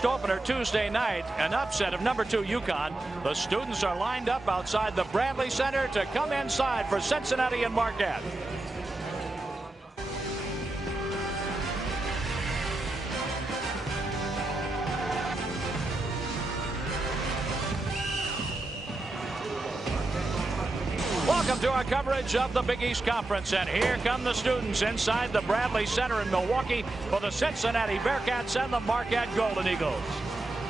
Conference opener Tuesday night, an upset of number 2 UConn. The students are lined up outside the Bradley Center to come inside for Cincinnati and Marquette. Welcome to our coverage of the Big East Conference, and here come the students inside the Bradley Center in Milwaukee for the Cincinnati Bearcats and the Marquette Golden Eagles.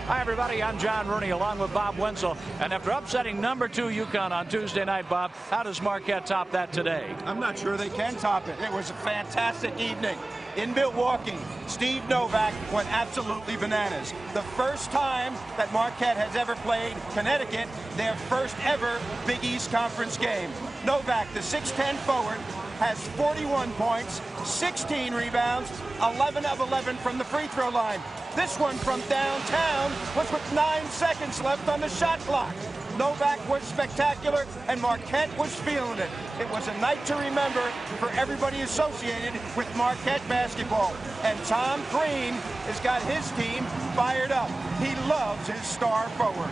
Hi, everybody. I'm John Rooney along with Bob Wenzel. And after upsetting number 2 UConn on Tuesday night, Bob, how does Marquette top that today? I'm not sure they can top it. It was a fantastic evening. In Milwaukee, Steve Novak went absolutely bananas. The first time that Marquette has ever played Connecticut, their first ever Big East Conference game. Novak, the 6'10 forward, has 41 points, 16 rebounds, 11 of 11 from the free throw line. This one from downtown was with 9 seconds left on the shot clock. Novak was spectacular, and Marquette was feeling it. It was a night to remember for everybody associated with Marquette basketball. And Tom Crean has got his team fired up. He loves his star forward.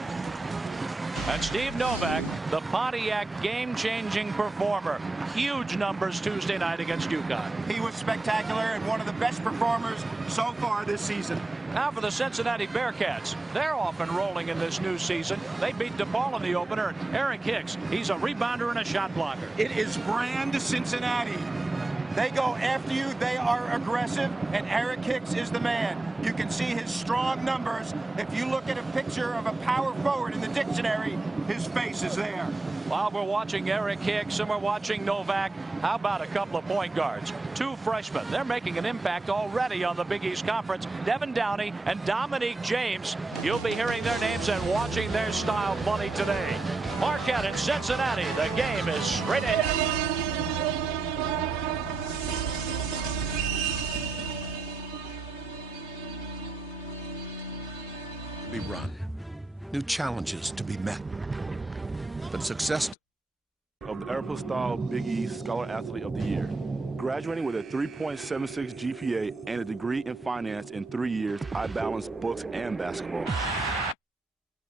And Steve Novak, the Pontiac game-changing performer. Huge numbers Tuesday night against UConn. He was spectacular and one of the best performers so far this season. Now for the Cincinnati Bearcats. They're off and rolling in this new season. They beat DePaul in the opener. And Hicks, he's a rebounder and a shot blocker. It is brand Cincinnati. They go after you, they are aggressive, and Hicks is the man. You can see his strong numbers. If you look at a picture of a power forward in the dictionary, his face is there. While we're watching Hicks and we're watching Novak, how about a couple of point guards? 2 freshmen. They're making an impact already on the Big East Conference. Devin Downey and Dominique James. You'll be hearing their names and watching their style plenty today. Marquette and Cincinnati. The game is straight ahead. Be run, new challenges to be met, but success of the Aeropostale Big East Scholar Athlete of the Year, graduating with a 3.76 GPA and a degree in finance in 3 years. I balance books and basketball.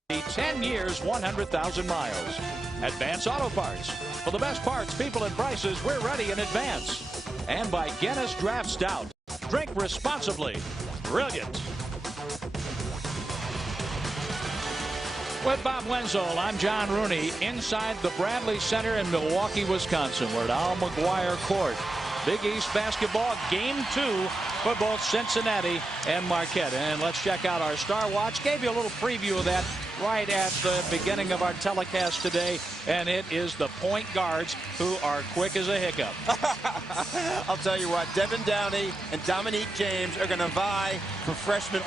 10 years, 100,000 miles. Advance Auto Parts. For the best parts, people, and prices, we're ready in advance. And by Guinness Draft Stout. Drink responsibly. Brilliant. With Bob Wenzel, I'm John Rooney inside the Bradley Center in Milwaukee, Wisconsin. We're at Al McGuire Court. Big East basketball, game 2 for both Cincinnati and Marquette. And let's check out our Star Watch. Gave you a little preview of that right at the beginning of our telecast today. And it is the point guards who are quick as a hiccup. I'll tell you what, Devin Downey and Dominique James are going to vie for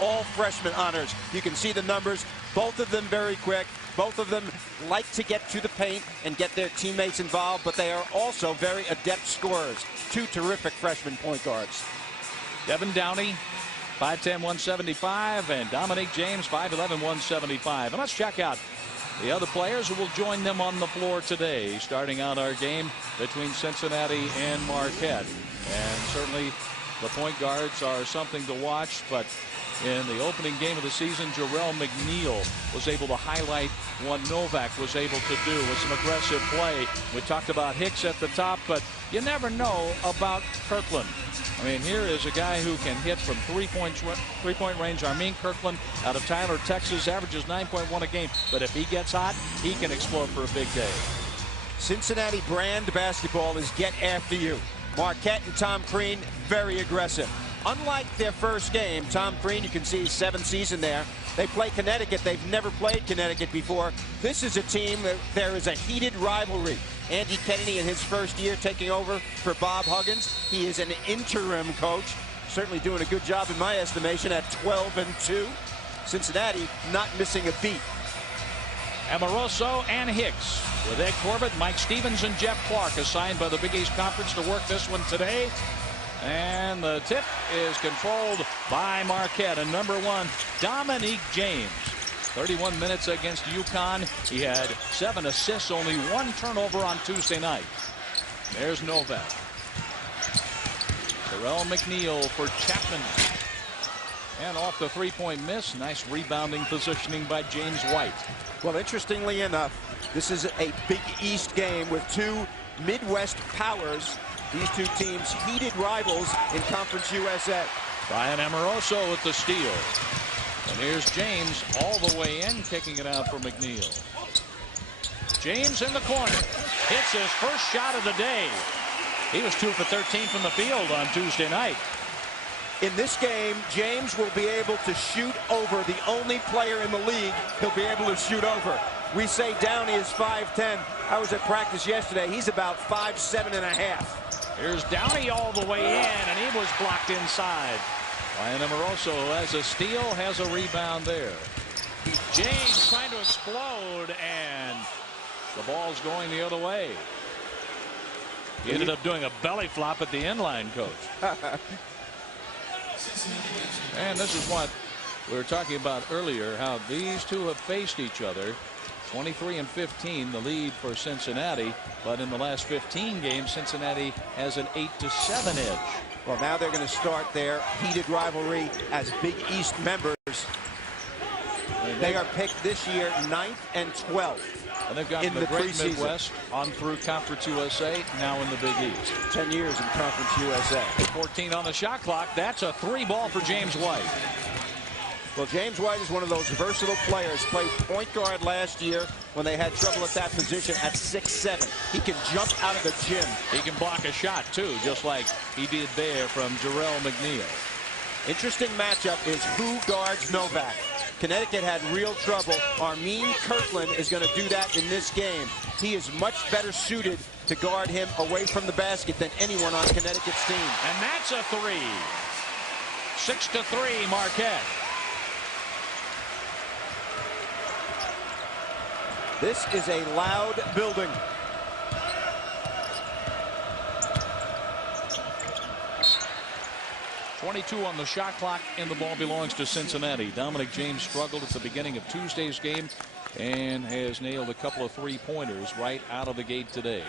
all freshman honors. You can see the numbers. Both of them very quick. Both of them like to get to the paint and get their teammates involved, but they are also very adept scorers. 2 terrific freshman point guards. Devin Downey, 5'10", 175, and Dominique James, 5'11", 175. And let's check out the other players who will join them on the floor today, starting out our game between Cincinnati and Marquette. And certainly the point guards are something to watch, but in the opening game of the season, Jarrell McNeil was able to highlight what Novak was able to do with some aggressive play. We talked about Hicks at the top, but you never know about Kirkland. I mean, here is a guy who can hit from three-point range. Armein Kirkland out of Tyler, Texas, averages 9.1 a game. But if he gets hot, he can explode for a big day. Cincinnati brand basketball is get after you. Marquette and Tom Crean, very aggressive. Unlike their first game, Tom Crean, you can see 7th season there. They play Connecticut. They've never played Connecticut before. This is a team that there is a heated rivalry. Andy Kennedy in his first year taking over for Bob Huggins. He is an interim coach. Certainly doing a good job in my estimation at 12-2. Cincinnati not missing a beat. Amoroso and Hicks with Ed Corbett, Mike Stevens, and Jeff Clark assigned by the Big East Conference to work this one today. And the tip is controlled by Marquette. And number 1, Dominique James. 31 minutes against UConn. He had 7 assists, only 1 turnover on Tuesday night. There's Novak. Jarrell McNeil for Chapman. And off the three-point miss, nice rebounding positioning by James White. Well, interestingly enough, this is a Big East game with two Midwest powers. These two teams, heated rivals in Conference USA. Brian Amoroso with the steal. And here's James all the way in, kicking it out for McNeil. James in the corner. Hits his first shot of the day. He was 2 for 13 from the field on Tuesday night. In this game, James will be able to shoot over the only player in the league he'll be able to shoot over. We say Downey is 5'10". I was at practice yesterday. He's about 5'7½". Here's Downey all the way in, and he was blocked inside. Brian Amoroso, who has a steal, has a rebound there. James trying to explode, and the ball's going the other way. He ended up doing a belly flop at the inline, coach. And this is what we were talking about earlier, how these two have faced each other. 23-15, the lead for Cincinnati, but in the last 15 games, Cincinnati has an 8-7 edge. Well, now they're going to start their heated rivalry as Big East members. They are picked this year 9th and 12th. And they've gotten the Great Midwest on through Conference USA, now in the Big East. 10 years in Conference USA. 14 on the shot clock. That's a 3-ball for James White. Well, James White is one of those versatile players. Played point guard last year when they had trouble at that position at 6'7". He can jump out of the gym. He can block a shot, too, just like he did there from Jarrell McNeil. Interesting matchup is who guards Novak. Connecticut had real trouble. Armein Kirkland is going to do that in this game. He is much better suited to guard him away from the basket than anyone on Connecticut's team. And that's a 3. 6-3 Marquette. This is a loud building. .22 on the shot clock, and the ball belongs to Cincinnati. Dominic James struggled at the beginning of Tuesday's game and has nailed a couple of three-pointers right out of the gate today.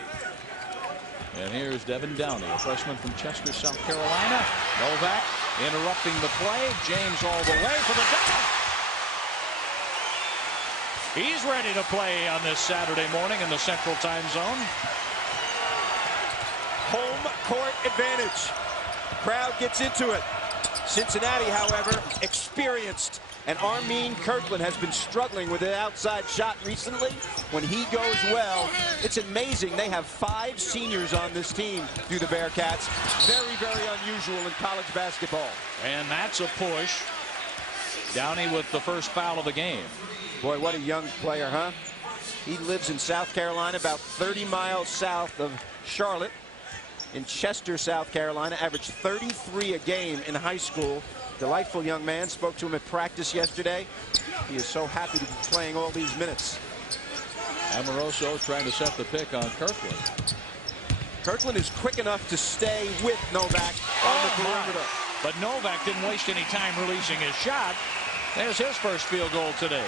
And here's Devin Downey, a freshman from Chester, South Carolina. Novak interrupting the play. James all the way for the dunk. He's ready to play on this Saturday morning in the Central Time Zone. Home court advantage. Crowd gets into it. Cincinnati, however, experienced. And Armein Kirkland has been struggling with an outside shot recently. When he goes well, it's amazing. They have 5 seniors on this team through the Bearcats. Very, very unusual in college basketball. And that's a push. Downey with the first foul of the game. Boy, what a young player, huh? He lives in South Carolina, about 30 miles south of Charlotte. In Chester, South Carolina, averaged 33 a game in high school. Delightful young man. Spoke to him at practice yesterday. He is so happy to be playing all these minutes. Amoroso trying to set the pick on Kirkland. Kirkland is quick enough to stay with Novak on the perimeter. But Novak didn't waste any time releasing his shot. There's his first field goal today.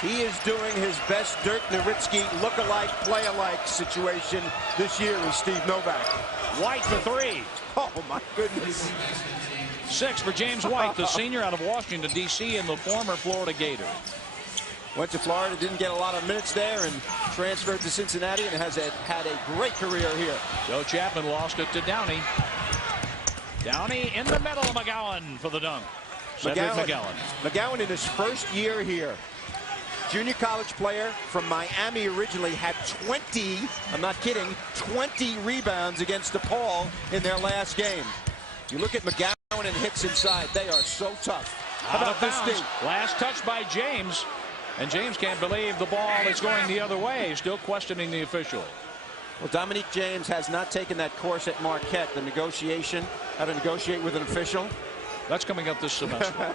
He is doing his best Dirk Nowitzki look-alike, play-alike situation this year with Steve Novak. White for 3. Oh, my goodness. 6 for James White, the senior out of Washington, D.C. and the former Florida Gator. Went to Florida, didn't get a lot of minutes there, and transferred to Cincinnati, and has had a great career here. Joe Chapman lost it to Downey. Downey in the middle, McGowan for the dunk. McGowan in his first year here. Junior college player from Miami originally, had 20, I'm not kidding, 20 rebounds against DePaul in their last game. You look at McGowan and Hicks inside, they are so tough. How about this thing? Last touch by James, and James can't believe the ball is going the other way, still questioning the official. Well, Dominique James has not taken that course at Marquette, the negotiation, how to negotiate with an official. That's coming up this semester.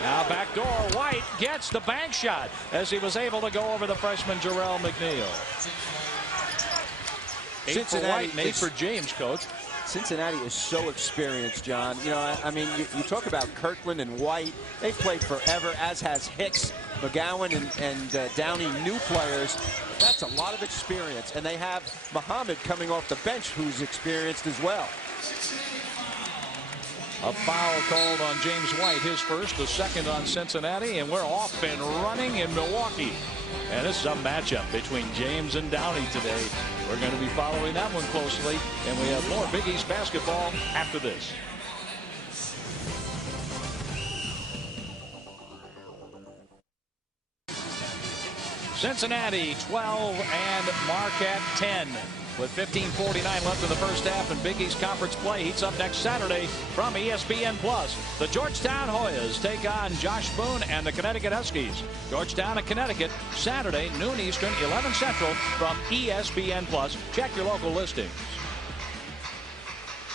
Now backdoor, White gets the bank shot as he was able to go over the freshman Jarrell McNeil. 8 for White and 8 for James, coach. Cincinnati is so experienced, John. You know, I mean, you talk about Kirkland and White. They've played forever, as has Hicks, McGowan, and Downey, new players. That's a lot of experience. And they have Muhammad coming off the bench, who's experienced as well. A foul called on James White, his first, the second on Cincinnati, and we're off and running in Milwaukee. And this is a matchup between James and Downey today. We're going to be following that one closely, and we have more Big East basketball after this. Cincinnati 12 and Marquette 10. With 15:49 left in the first half, and Big East Conference play heats up next Saturday from ESPN+. The Georgetown Hoyas take on Josh Boone and the Connecticut Huskies. Georgetown and Connecticut, Saturday, noon Eastern, 11 Central, from ESPN+. Check your local listings.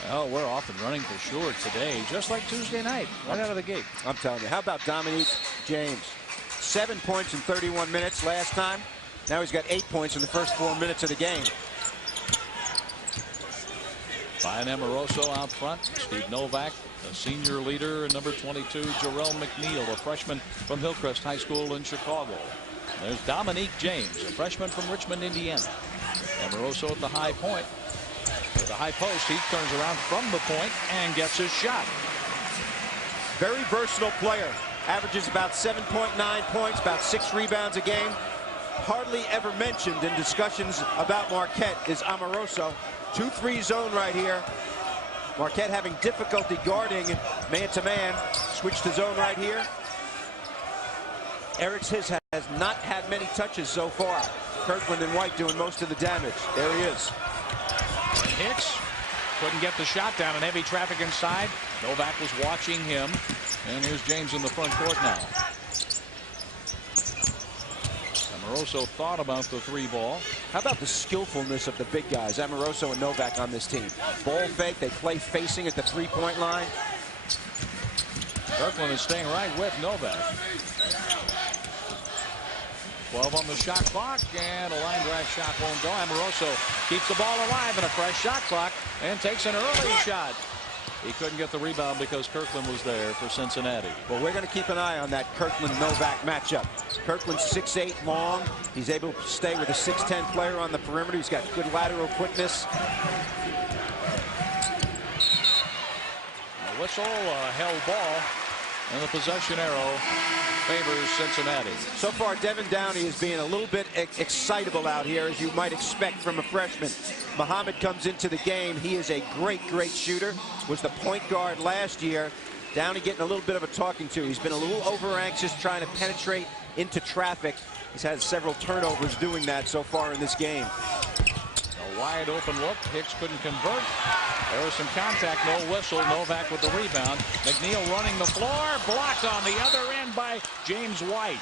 Oh, we're off and running for sure today, just like Tuesday night, right out of the gate. I'm telling you, how about Dominique James? 7 points in 31 minutes last time. Now he's got 8 points in the first 4 minutes of the game. Brian Amoroso out front. Steve Novak, a senior leader, number 22, Jarrell McNeil, a freshman from Hillcrest High School in Chicago. There's Dominique James, a freshman from Richmond, Indiana. Amoroso at the high point. At the high post, he turns around from the point and gets his shot. Very versatile player. Averages about 7.9 points, about 6 rebounds a game. Hardly ever mentioned in discussions about Marquette is Amoroso. 2-3 zone right here. Marquette having difficulty guarding man-to-man. Switch to zone right here. Eric's has not had many touches so far. Kirkland and White doing most of the damage. There he is. Hicks couldn't get the shot down, and heavy traffic inside. Novak was watching him. And here's James in the front court now. Amoroso thought about the 3 ball. How about the skillfulness of the big guys, Amoroso and Novak, on this team? Ball fake, they play facing at the 3-point line. Kirkland is staying right with Novak. 12 on the shot clock, and a line drive shot won't go. Amoroso keeps the ball alive in a fresh shot clock and takes an early shot. He couldn't get the rebound because Kirkland was there for Cincinnati. Well, we're going to keep an eye on that Kirkland-Novak matchup. Kirkland's 6'8" long. He's able to stay with a 6'10" player on the perimeter. He's got good lateral quickness. A whistle, a held ball, and the possession arrow favors Cincinnati. So far, Devin Downey is being a little bit excitable out here, as you might expect from a freshman. Muhammad comes into the game. He is a great shooter. Was the point guard last year. Downey getting a little bit of a talking to. He's been a little over anxious trying to penetrate into traffic. He's had several turnovers doing that so far in this game. A wide open look. Hicks couldn't convert. There was some contact, no whistle. Novak with the rebound. McNeil running the floor. Blocked on the other end by James White.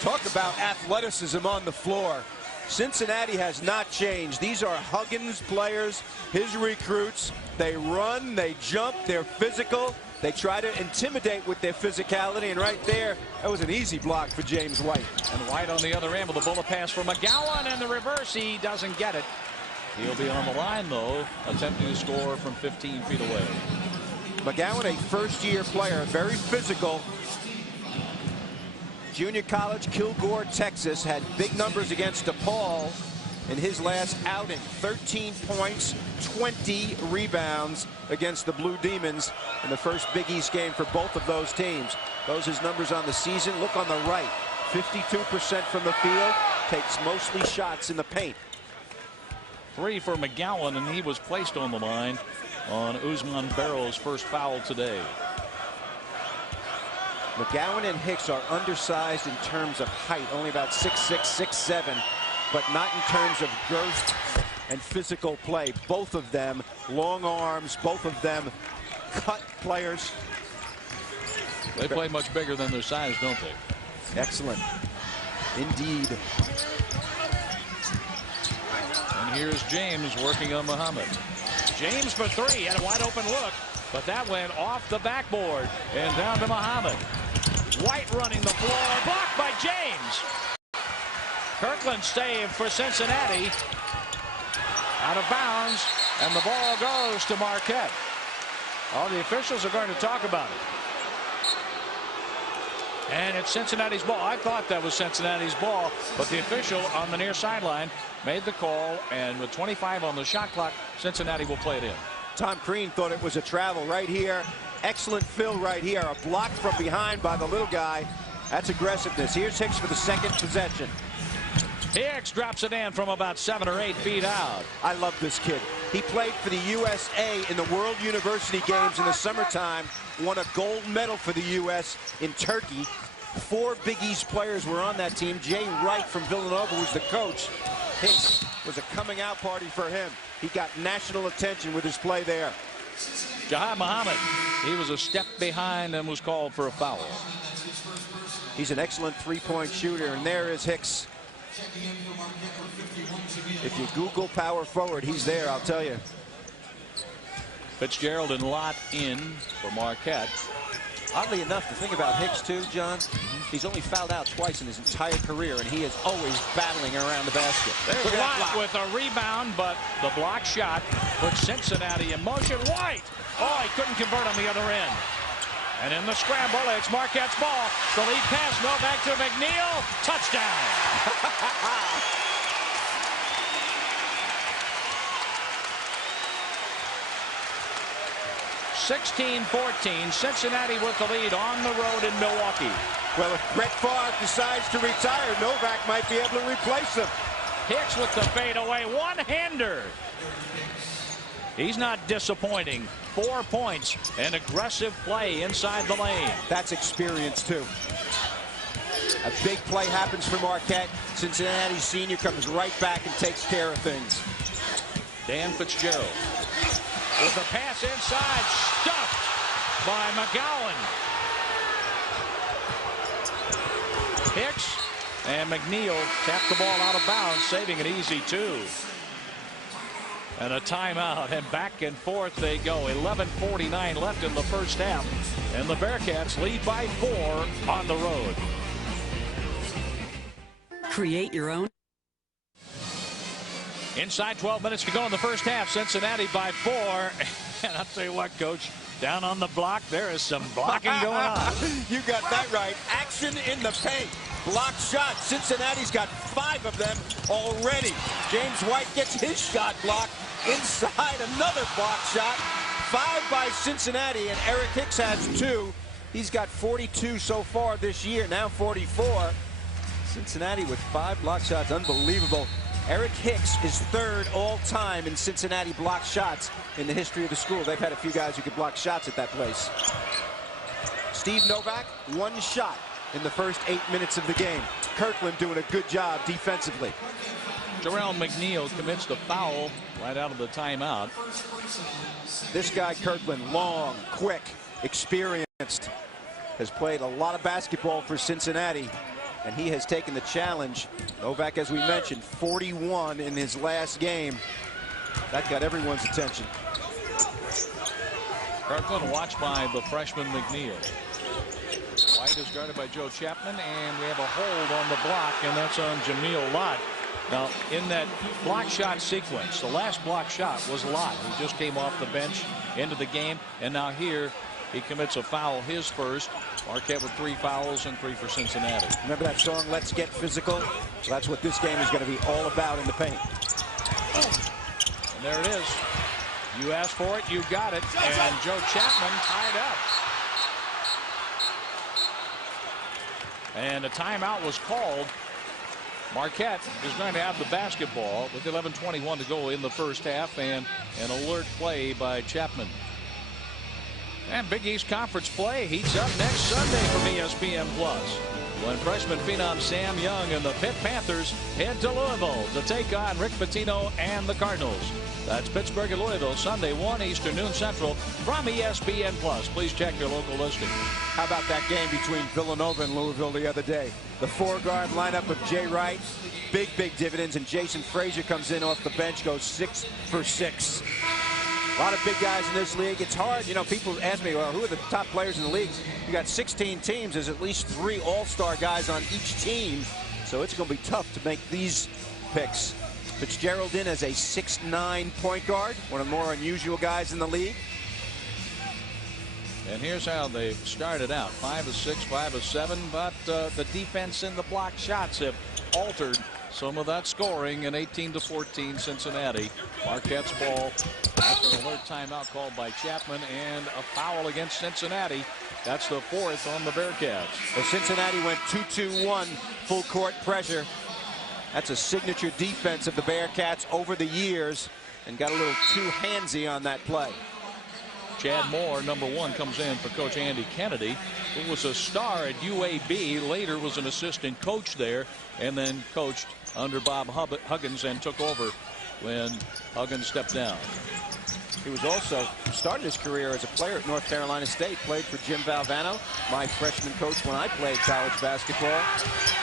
Talk about athleticism on the floor. Cincinnati has not changed. These are Huggins players, his recruits. They run, they jump, they're physical. They try to intimidate with their physicality, and right there, that was an easy block for James White. And White on the other end with a bullet pass for McGowan, and the reverse, he doesn't get it. He'll be on the line, though, attempting to score from 15 feet away. McGowan, a first-year player, very physical. Junior college, Kilgore, Texas, had big numbers against DePaul in his last outing. 13 points, 20 rebounds against the Blue Demons in the first Big East game for both of those teams. Those his numbers on the season. Look on the right, 52% from the field, takes mostly shots in the paint. 3 for McGowan, and he was placed on the line on Usman Barrow's first foul today. McGowan and Hicks are undersized in terms of height, only about 6'6", 6'7", but not in terms of girth and physical play. Both of them long arms, both of them cut players. They play much bigger than their size, don't they? Excellent. Indeed. And here's James working on Muhammad. James for 3, had a wide open look, but that went off the backboard and down to Muhammad. White running the floor, blocked by James. Kirkland save for Cincinnati. Out of bounds, and the ball goes to Marquette. All the officials are going to talk about it. And it's Cincinnati's ball. I thought that was Cincinnati's ball, but the official on the near sideline made the call, and with 25 on the shot clock, Cincinnati will play it in. Tom Crean thought it was a travel right here. Excellent fill right here. A block from behind by the little guy. That's aggressiveness. Here's Hicks for the second possession. Hicks drops it in from about 7 or 8 feet out. I love this kid. He played for the USA in the World University Games in the summertime, won a gold medal for the U.S. in Turkey. 4 Big East players were on that team. Jay Wright from Villanova was the coach. Hicks was a coming out party for him. He got national attention with his play there. Jahad Muhammad, he was a step behind and was called for a foul. He's an excellent three-point shooter, and there is Hicks. If you Google power forward, he's there, I'll tell you. Fitzgerald and Lott in for Marquette. Oddly enough, the thing about Hicks, too, John, he's only fouled out twice in his entire career, and he is always battling around the basket. There's Lott with a rebound, but the block shot puts Cincinnati in motion. White! Oh, he couldn't convert on the other end. And in the scramble, it's Marquette's ball. The lead pass, Novak to McNeil. Touchdown! 16-14, Cincinnati with the lead on the road in Milwaukee. Well, if Brett Favre decides to retire, Novak might be able to replace him. Hicks with the fadeaway, one-hander. He's not disappointing. 4 points, and aggressive play inside the lane. That's experience, too. A big play happens for Marquette. Cincinnati senior comes right back and takes care of things. Dan Fitzgerald with the pass inside, stuffed by McGowan. Hicks and McNeil tapped the ball out of bounds, saving an easy 2. And a timeout, and back and forth they go. 11:49 left in the first half, and the Bearcats lead by 4 on the road. Create your own. Inside 12 minutes to go in the first half. Cincinnati by 4. And I'll tell you what, Coach, down on the block, there is some blocking going on. You got that right. Action in the paint. Block shot. Cincinnati's got 5 of them already. James White gets his shot blocked. Inside, another block shot. 5 by Cincinnati, and Eric Hicks has 2. He's got 42 so far this year, now 44. Cincinnati with 5 block shots, unbelievable. Eric Hicks is 3rd all-time in Cincinnati block shots in the history of the school. They've had a few guys who could block shots at that place. Steve Novak, 1 shot in the first 8 minutes of the game. Kirkland doing a good job defensively. Jarrell McNeil commits the foul right out of the timeout. This guy, Kirkland, long, quick, experienced, has played a lot of basketball for Cincinnati, and he has taken the challenge. Novak, as we mentioned, 41 in his last game. That got everyone's attention. Kirkland watched by the freshman McNeil. White is guarded by Joe Chapman, and we have a hold on the block, and that's on Jameel Lott. Now, in that block shot sequence, the last block shot was Lott, who just came off the bench into the game, and now here he commits a foul, his first. Marquette with 3 fouls and 3 for Cincinnati. Remember that song, Let's Get Physical? Well, that's what this game is going to be all about in the paint. And there it is. You asked for it, you got it, and Joe Chapman tied up. And a timeout was called. Marquette is going to have the basketball with 11:21 to go in the first half, and an alert play by Chapman. And Big East Conference play heats up next Sunday from ESPN Plus, when freshman phenom Sam Young and the Pitt Panthers head to Louisville to take on Rick Pitino and the Cardinals. That's Pittsburgh and Louisville, Sunday, 1 Eastern, noon Central, from ESPN Plus. Please check your local listing. How about that game between Villanova and Louisville the other day? The 4-guard lineup of Jay Wright, big dividends, and Jason Frazier comes in off the bench, goes 6 for 6. A lot of big guys in this league. It's hard, you know, people ask me, well, who are the top players in the league? You got 16 teams. There's at least 3 all-star guys on each team. So it's going to be tough to make these picks. Fitzgerald in as a 6'9" point guard, one of the more unusual guys in the league. And here's how they've started out. 5 of 6, 5 of 7, but the defense and the block shots have altered some of that scoring in 18-14 Cincinnati. Marquette's ball after an alert timeout called by Chapman and a foul against Cincinnati. That's the 4th on the Bearcats. Well, Cincinnati went 2-2-1 full court pressure. That's a signature defense of the Bearcats over the years, and got a little too handsy on that play. Chad Moore, #1, comes in for Coach Andy Kennedy, who was a star at UAB, later was an assistant coach there, and then coached under Bob Huggins and took over when Huggins stepped down. He was also started his career as a player at North Carolina State, played for Jim Valvano, my freshman coach when I played college basketball.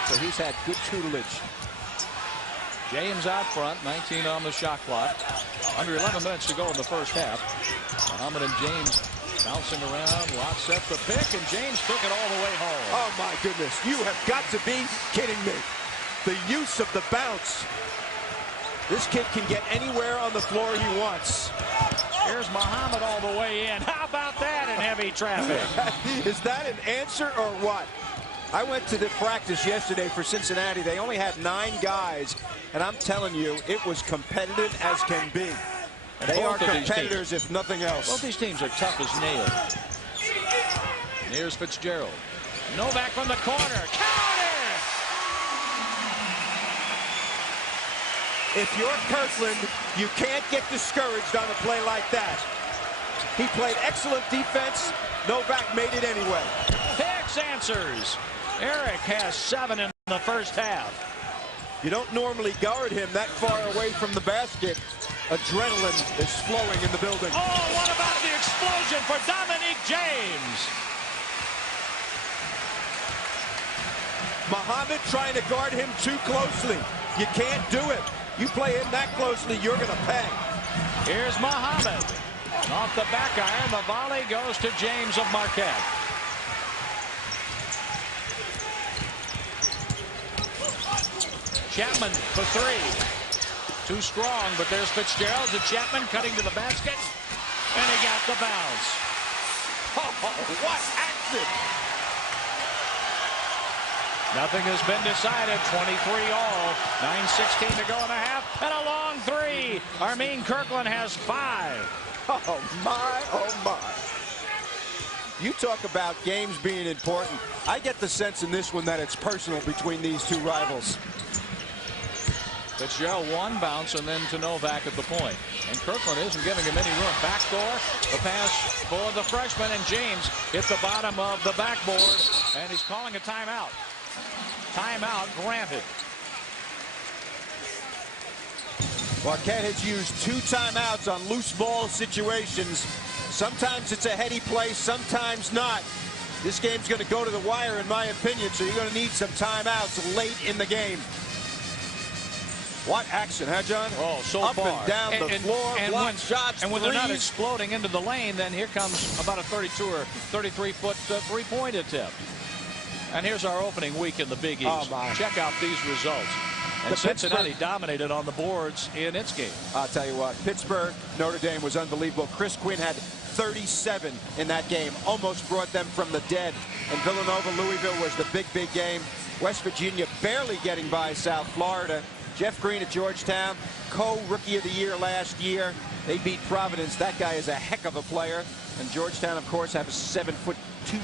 So he's had good tutelage. James out front, 19 on the shot clock. Under 11 minutes to go in the first half. Muhammad and James bouncing around. Watt set the pick, and James took it all the way home. Oh, my goodness. You have got to be kidding me. The use of the bounce. This kid can get anywhere on the floor he wants. Here's Muhammad all the way in. How about that in heavy traffic? Is that an answer or what? I went to the practice yesterday for Cincinnati. They only had 9 guys, and I'm telling you, it was competitive as can be. They are competitors, if nothing else. Both these teams are tough as nails. Here's Fitzgerald. Novak from the corner. Counter! If you're Kirkland, you can't get discouraged on a play like that. He played excellent defense. Novak made it anyway. Hicks answers. Eric has 7 in the first half. You don't normally guard him that far away from the basket. Adrenaline is flowing in the building. Oh, what about the explosion for Dominique James? Muhammad trying to guard him too closely. You can't do it. You play him that closely, you're going to pay. Here's Muhammad. Off the back iron, the volley goes to James of Marquette. Chapman for 3. Too strong, but there's Fitzgerald to Chapman cutting to the basket, and he got the bounce. Oh, what action! Nothing has been decided. 23 all. 9:16 to go in the half, and a long 3. Armein Kirkland has 5. Oh my, oh my. You talk about games being important. I get the sense in this one that it's personal between these two rivals. Fitzgerald one bounce and then to Novak at the point. And Kirkland isn't giving him any room. Backdoor, the pass for the freshman, and James hit the bottom of the backboard, and he's calling a timeout. Timeout granted. Marquette has used 2 timeouts on loose ball situations. Sometimes it's a heady play, sometimes not. This game's going to go to the wire, in my opinion, so you're going to need some timeouts late in the game. What action, huh, John? Oh, so up far. And down the floor, block shots, and when they're not threes. exploding into the lane, then here comes about a 32 or 33-foot three-point attempt. And here's our opening week in the Big East. Oh, my. Check out these results. And Cincinnati dominated on the boards in its game. I'll tell you what, Pittsburgh, Notre Dame was unbelievable. Chris Quinn had 37 in that game, almost brought them from the dead. And Villanova, Louisville was the big game. West Virginia barely getting by South Florida. Jeff Green at Georgetown, co-rookie of the year last year. They beat Providence. That guy is a heck of a player. And Georgetown, of course, have a 7'2"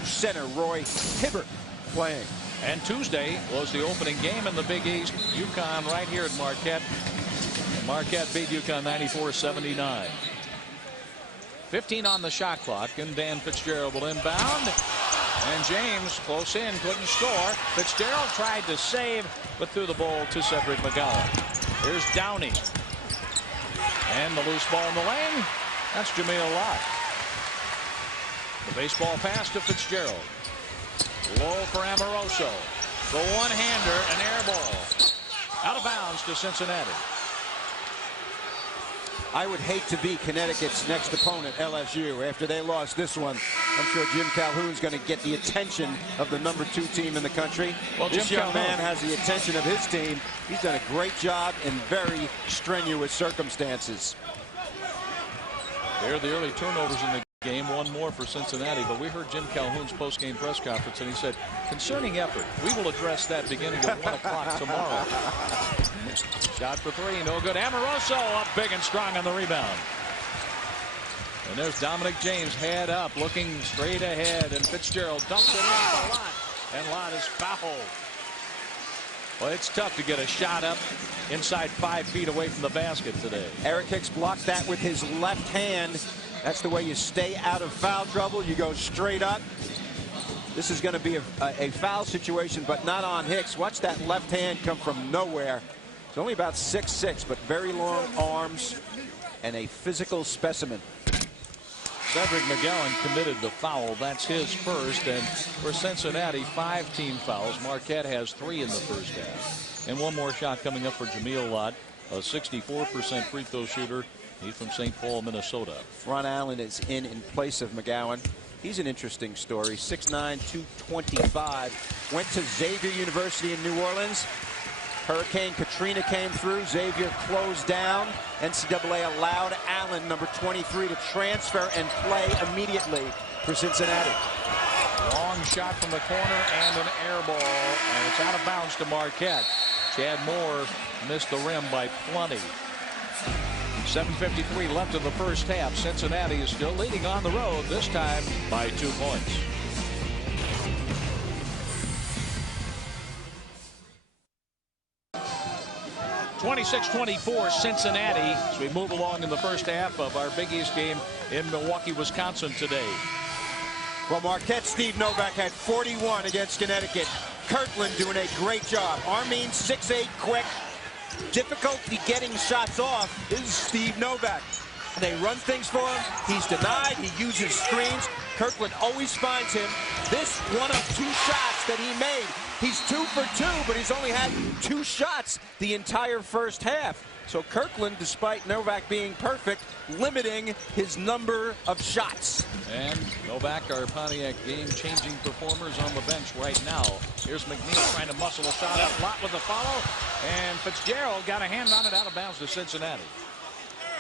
center, Roy Hibbert, playing. And Tuesday was the opening game in the Big East. UConn right here at Marquette. And Marquette beat UConn 94-79. 15 on the shot clock, and Dan Fitzgerald will inbound. And James close in, couldn't score. Fitzgerald tried to save, but threw the ball to Cedric McGowan. Here's Downey. And the loose ball in the lane. That's Jameel Lott. The baseball pass to Fitzgerald. Low for Amoroso. The one-hander, an air ball. Out of bounds to Cincinnati. I would hate to be Connecticut's next opponent, LSU. After they lost this one, I'm sure Jim Calhoun's going to get the attention of the #2 team in the country. Well, this Jim young man has the attention of his team. He's done a great job in very strenuous circumstances. There are the early turnovers in the game, one more for Cincinnati. But we heard Jim Calhoun's post-game press conference, and he said, concerning effort, we will address that beginning at 1 o'clock tomorrow. Shot for three, no good. Amoroso up big and strong on the rebound. And there's Dominic James, head up, looking straight ahead, and Fitzgerald dumps it in for Lott, and Lott is fouled. Well, it's tough to get a shot up inside 5 feet away from the basket today. Eric Hicks blocked that with his left hand. That's the way you stay out of foul trouble. You go straight up. This is going to be a foul situation, but not on Hicks. Watch that left hand come from nowhere. It's only about 6'6", but very long arms and a physical specimen. Cedric McGowan committed the foul. That's his first. And for Cincinnati, 5 team fouls. Marquette has 3 in the first half. And one more shot coming up for Jameel Lott, a 64% free throw shooter. He's from St. Paul, Minnesota. Ron Allen is in place of McGowan. He's an interesting story. 6'9", 225. Went to Xavier University in New Orleans. Hurricane Katrina came through. Xavier closed down. NCAA allowed Allen, number 23, to transfer and play immediately for Cincinnati. Long shot from the corner and an air ball, and it's out of bounds to Marquette. Chad Moore missed the rim by plenty. 7:53 left in the first half. Cincinnati is still leading on the road, this time by 2 points. (26-24) Cincinnati as we move along in the first half of our Big East game in Milwaukee, Wisconsin today. Well, Marquette Steve Novak had 41 against Connecticut. Kirkland doing a great job. Armein 6'8", quick. Difficulty getting shots off is Steve Novak. They run things for him. He's denied. He uses screens. Kirkland always finds him. This one of 2 shots that he made. He's 2 for 2, but he's only had 2 shots the entire first half. So Kirkland, despite Novak being perfect, limiting his number of shots. And Novak, our Pontiac game-changing performers on the bench right now. Here's McNeil trying to muscle a shot up. Lott with the follow, and Fitzgerald got a hand on it, out of bounds to Cincinnati.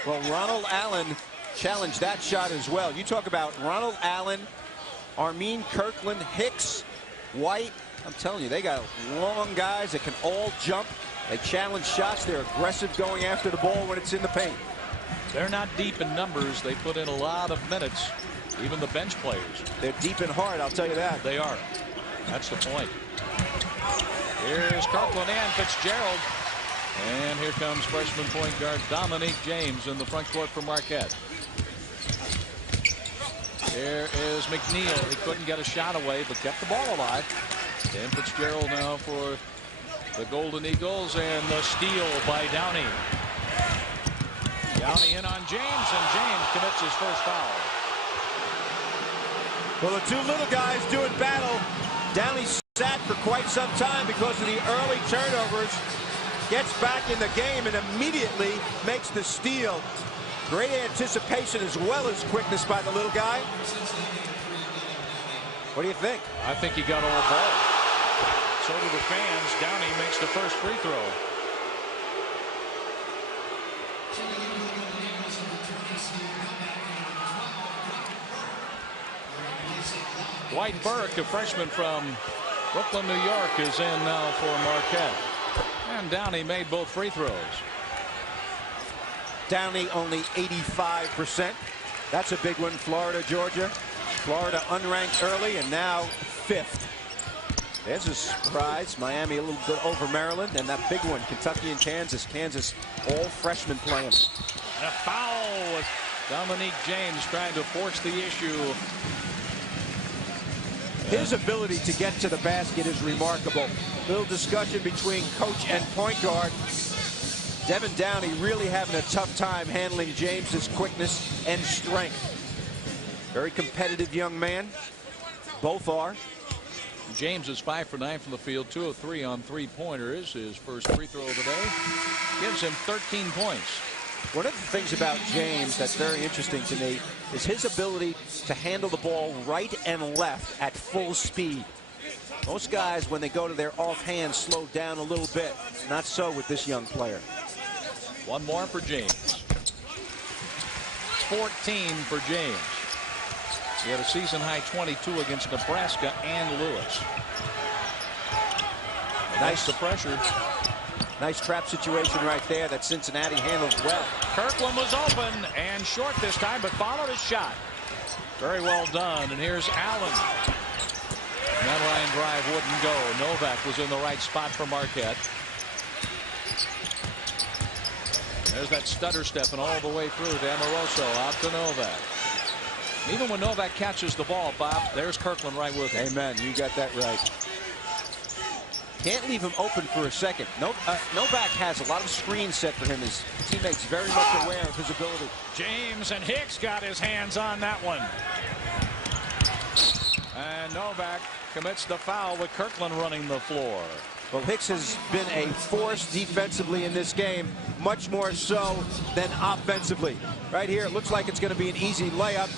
Well, Ronald Allen challenged that shot as well. You talk about Ronald Allen, Armein Kirkland, Hicks, White. I'm telling you, they got long guys that can all jump. They challenge shots. They're aggressive going after the ball when it's in the paint. They're not deep in numbers. They put in a lot of minutes, even the bench players. They're deep in heart, I'll tell you that. They are. That's the point. Here's Kirkland and Fitzgerald. And here comes freshman point guard Dominic James in the front court for Marquette. Here is McNeil. He couldn't get a shot away, but kept the ball alive. And Fitzgerald now for the Golden Eagles, and the steal by Downey. Downey in on James, and James commits his first foul. Well, the 2 little guys doing battle. Downey sat for quite some time because of the early turnovers. Gets back in the game and immediately makes the steal. Great anticipation as well as quickness by the little guy. What do you think? I think he got all ball. So do the fans. Downey makes the first free throw. Dwight Burke, a freshman from Brooklyn, New York, is in now for Marquette. And Downey made both free throws. Downey only 85%. That's a big one. Florida, Georgia. Florida unranked early and now 5th. There's a surprise. Miami a little bit over Maryland, and that big one, Kentucky and Kansas. Kansas, all freshmen playing. A foul with Dominic James trying to force the issue. His ability to get to the basket is remarkable. Little discussion between coach and point guard. Devin Downey really having a tough time handling James's quickness and strength. Very competitive young man. Both are. James is 5 for 9 from the field, 2 of 3 on three-pointers. His first free throw of the day gives him 13 points. One of the things about James that's very interesting to me is his ability to handle the ball right and left at full speed. Most guys, when they go to their offhand, slow down a little bit. Not so with this young player. One more for James. 14 for James. He had a season-high 22 against Nebraska and Lewis. Nice the pressure. Nice trap situation right there that Cincinnati handled well. Kirkland was open and short this time, but followed his shot. Very well done. And here's Allen. That line drive wouldn't go. Novak was in the right spot for Marquette. There's that stutter step and all the way through to Amoroso, out to Novak. Even when Novak catches the ball, Bob, there's Kirkland right with him. Amen. You got that right. Can't leave him open for a second. Novak has a lot of screens set for him. His teammates very much aware of his ability. James and Hicks got his hands on that one. And Novak commits the foul with Kirkland running the floor. Well, Hicks has been a force defensively in this game, much more so than offensively. Right here, it looks like it's going to be an easy layup.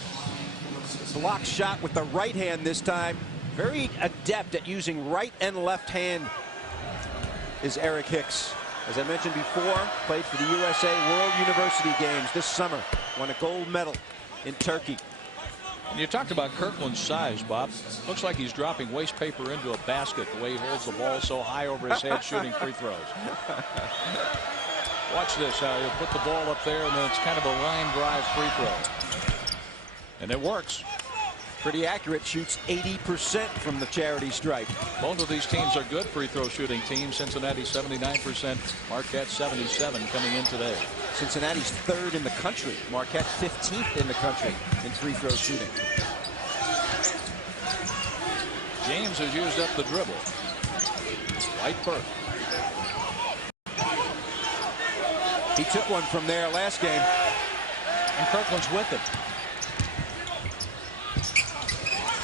Block shot with the right hand this time. Very adept at using right and left hand is Eric Hicks. As I mentioned before, played for the USA World University Games this summer. Won a gold medal in Turkey. And you talked about Kirkland's size, Bob. Looks like he's dropping waste paper into a basket the way he holds the ball so high over his head shooting free throws. Watch this, how he'll put the ball up there and then it's kind of a line drive free throw. And it works. Pretty accurate, shoots 80% from the charity stripe. Both of these teams are good free throw shooting teams. Cincinnati 79%, Marquette 77 coming in today. Cincinnati's 3rd in the country. Marquette 15th in the country in free throw shooting. James has used up the dribble. White Burke. He took one from there last game. And Kirkland's with him.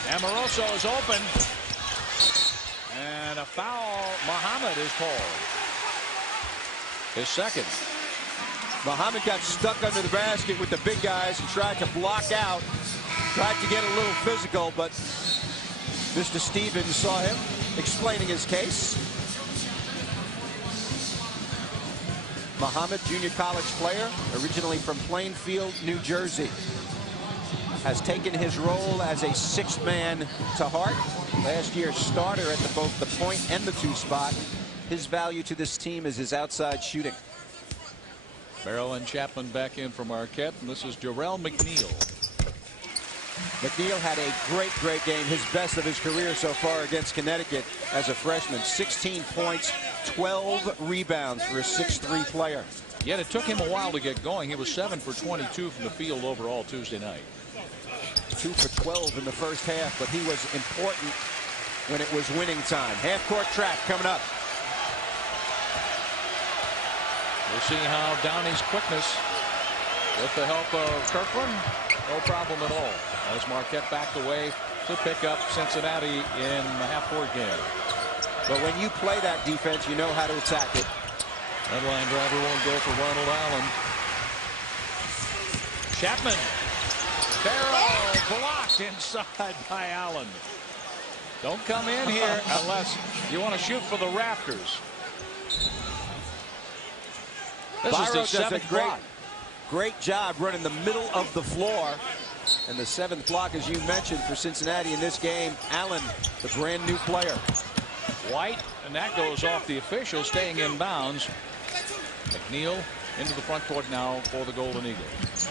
Amoroso is open. And a foul. Muhammad is called. His second. Muhammad got stuck under the basket with the big guys and tried to block out. Tried to get a little physical, but Mr. Stevens saw him explaining his case. Muhammad, junior college player, originally from Plainfield, New Jersey, has taken his role as a sixth man to heart. Last year's starter at both the point and the 2 spot. His value to this team is his outside shooting. Barrow and Chapman back in from Marquette, and this is Jarrell McNeil. McNeil had a great game, his best of his career so far against Connecticut as a freshman. 16 points, 12 rebounds for a 6'3" player. Yet it took him a while to get going. He was 7 for 22 from the field overall Tuesday night. 2 for 12 in the first half, but he was important when it was winning time. Half-court trap coming up. We'll see how Downey's quickness, with the help of Kirkland, no problem at all, as Marquette backed away to pick up Cincinnati in the half-court game. But when you play that defense, you know how to attack it. That line driver won't go for Ronald Allen. Chapman. Barrow blocked inside by Allen. Don't come in here unless you want to shoot for the rafters. This is the 7th block. Great job running the middle of the floor. And the 7th block, as you mentioned, for Cincinnati in this game. Allen, the brand new player. White, and that goes off the official, staying in bounds. McNeil into the front court now for the Golden Eagles.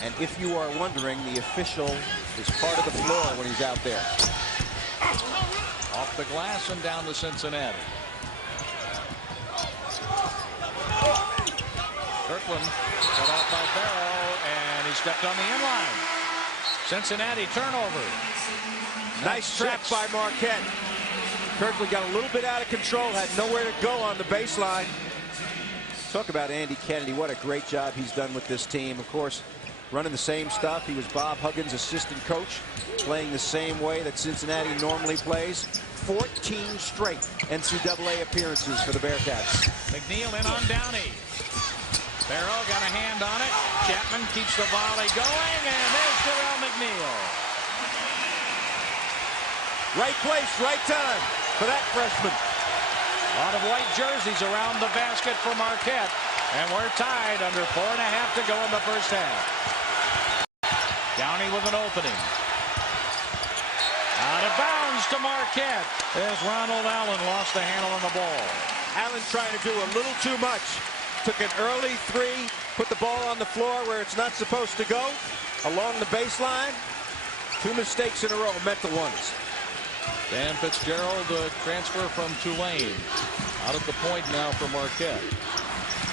And if you are wondering, the official is part of the floor when he's out there. Off the glass and down to Cincinnati. Kirkland cut off by Barrow, and he stepped on the inline. Cincinnati turnover. Nice trap by Marquette. Kirkland got a little bit out of control, had nowhere to go on the baseline. Talk about Andy Kennedy. What a great job he's done with this team. Of course, running the same stuff. He was Bob Huggins' assistant coach, playing the same way that Cincinnati normally plays. 14 straight NCAA appearances for the Bearcats. McNeil in on Downey. Barrow got a hand on it. Chapman keeps the volley going, and there's Jarrell McNeil. Right place, right time for that freshman. A lot of white jerseys around the basket for Marquette, and we're tied under 4.5 to go in the first half. Downey with an opening. rebounds to Marquette as Ronald Allen lost the handle on the ball. Allen trying to do a little too much. Took an early three, put the ball on the floor where it's not supposed to go, along the baseline. 2 mistakes in a row, mental ones. Dan Fitzgerald, transfer from Tulane. Out at the point now for Marquette.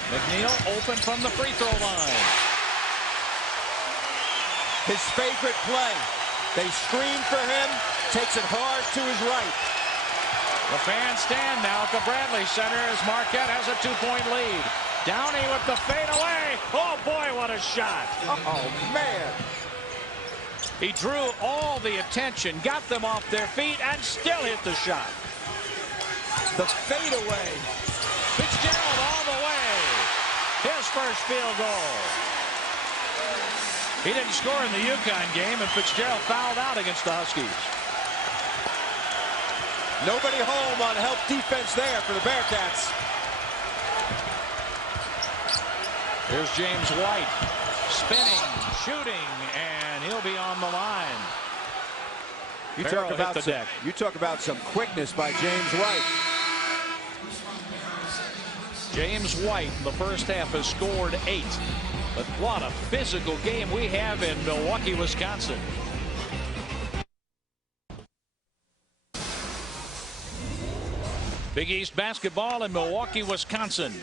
McNeil open from the free throw line. His favorite play. They screen for him, takes it hard to his right. The fans stand now at the Bradley Center as Marquette has a 2-point lead. Downey with the fadeaway. Oh boy, what a shot. Oh man. He drew all the attention, got them off their feet, and still hit the shot. The fadeaway. Fitzgerald all the way. His first field goal. He didn't score in the UConn game, and Fitzgerald fouled out against the Huskies. Nobody home on help defense there for the Bearcats. Here's James White. Spinning, shooting, and he'll be on the line. You talk about some quickness by James White. James White in the first half has scored 8. But what a physical game we have in Milwaukee, Wisconsin. Big East basketball in Milwaukee, Wisconsin.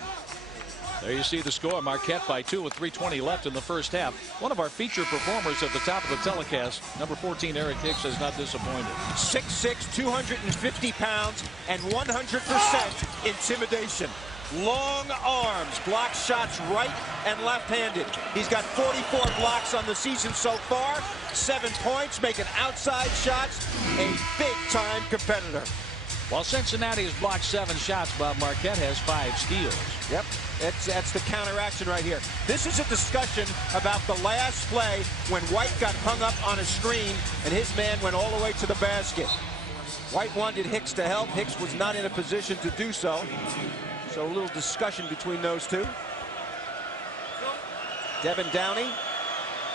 There you see the score. Marquette by 2 with 3:20 left in the first half. One of our featured performers at the top of the telecast, number 14, Eric Hicks, has not disappointed. 6'6", 250 pounds, and 100% intimidation. Long arms, block shots right and left-handed. He's got 44 blocks on the season so far, 7 points, making outside shots, a big-time competitor. While Cincinnati has blocked 7 shots, Bob, Marquette has 5 steals. Yep, that's the counteraction right here. This is a discussion about the last play when White got hung up on a screen and his man went all the way to the basket. White wanted Hicks to help. Hicks was not in a position to do so. So a little discussion between those two. Devin Downey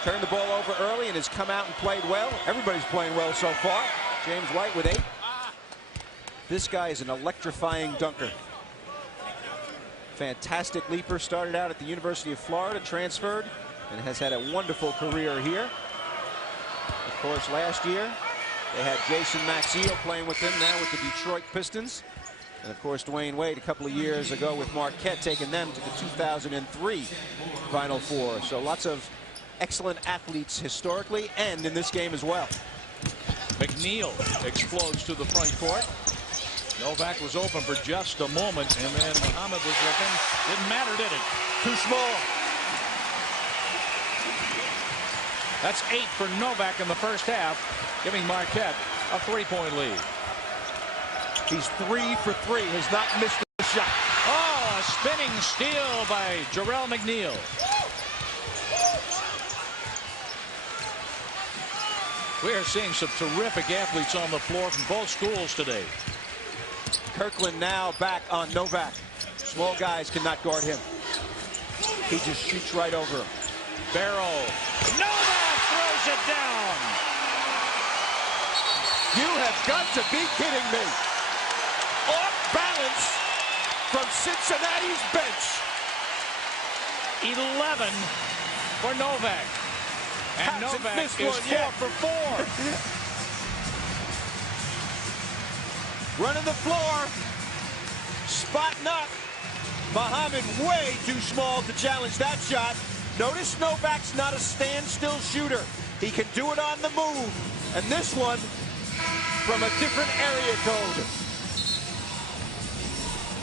turned the ball over early and has come out and played well. Everybody's playing well so far. James White with 8. This guy is an electrifying dunker. Fantastic leaper. Started out at the University of Florida, transferred, and has had a wonderful career here. Of course, last year they had Jason Maxiell playing with them, now with the Detroit Pistons. And of course, Dwayne Wade a couple of years ago with Marquette, taking them to the 2003 Final Four. So lots of excellent athletes historically and in this game as well. McNeil explodes to the front court. Novak was open for just a moment, and then Muhammad was looking. Didn't matter, did it? Too small. That's 8 for Novak in the first half, giving Marquette a 3-point lead. He's 3 for 3, has not missed a shot. Oh, a spinning steal by Jarrell McNeil. We are seeing some terrific athletes on the floor from both schools today. Kirkland now back on Novak. Small guys cannot guard him. He just shoots right over him. Barrow. Novak throws it down. You have got to be kidding me. Off balance from Cincinnati's bench. 11 for Novak. And Novak is 4 for 4. Running the floor, spotting up. Muhammad way too small to challenge that shot. Notice Novak's not a standstill shooter. He can do it on the move. And this one from a different area code.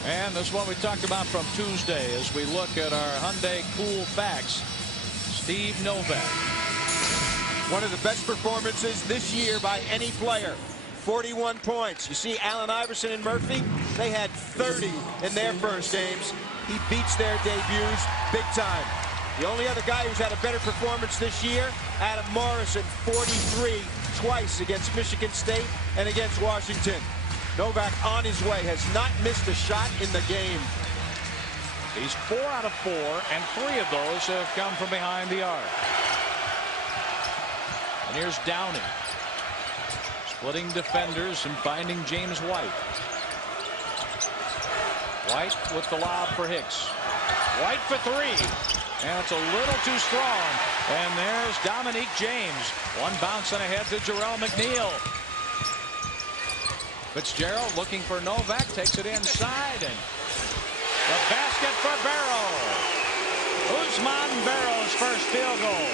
And this is what we talked about from Tuesday as we look at our Hyundai cool facts. Steve Novak. One of the best performances this year by any player. 41 points. You see Allen Iverson and Murphy, they had 30 in their first games. He beats their debuts big time. The only other guy who's had a better performance this year, Adam Morrison, 43 twice against Michigan State and against Washington. Novak on his way, has not missed a shot in the game. He's 4 out of 4, and 3 of those have come from behind the arc. And here's Downey. Splitting defenders and finding James White. White with the lob for Hicks. White for three. And it's a little too strong. And there's Dominique James. One bounce and ahead to Jarrell McNeil. Fitzgerald looking for Novak. Takes it inside. And the basket for Barrow. Usman Barrow's first field goal.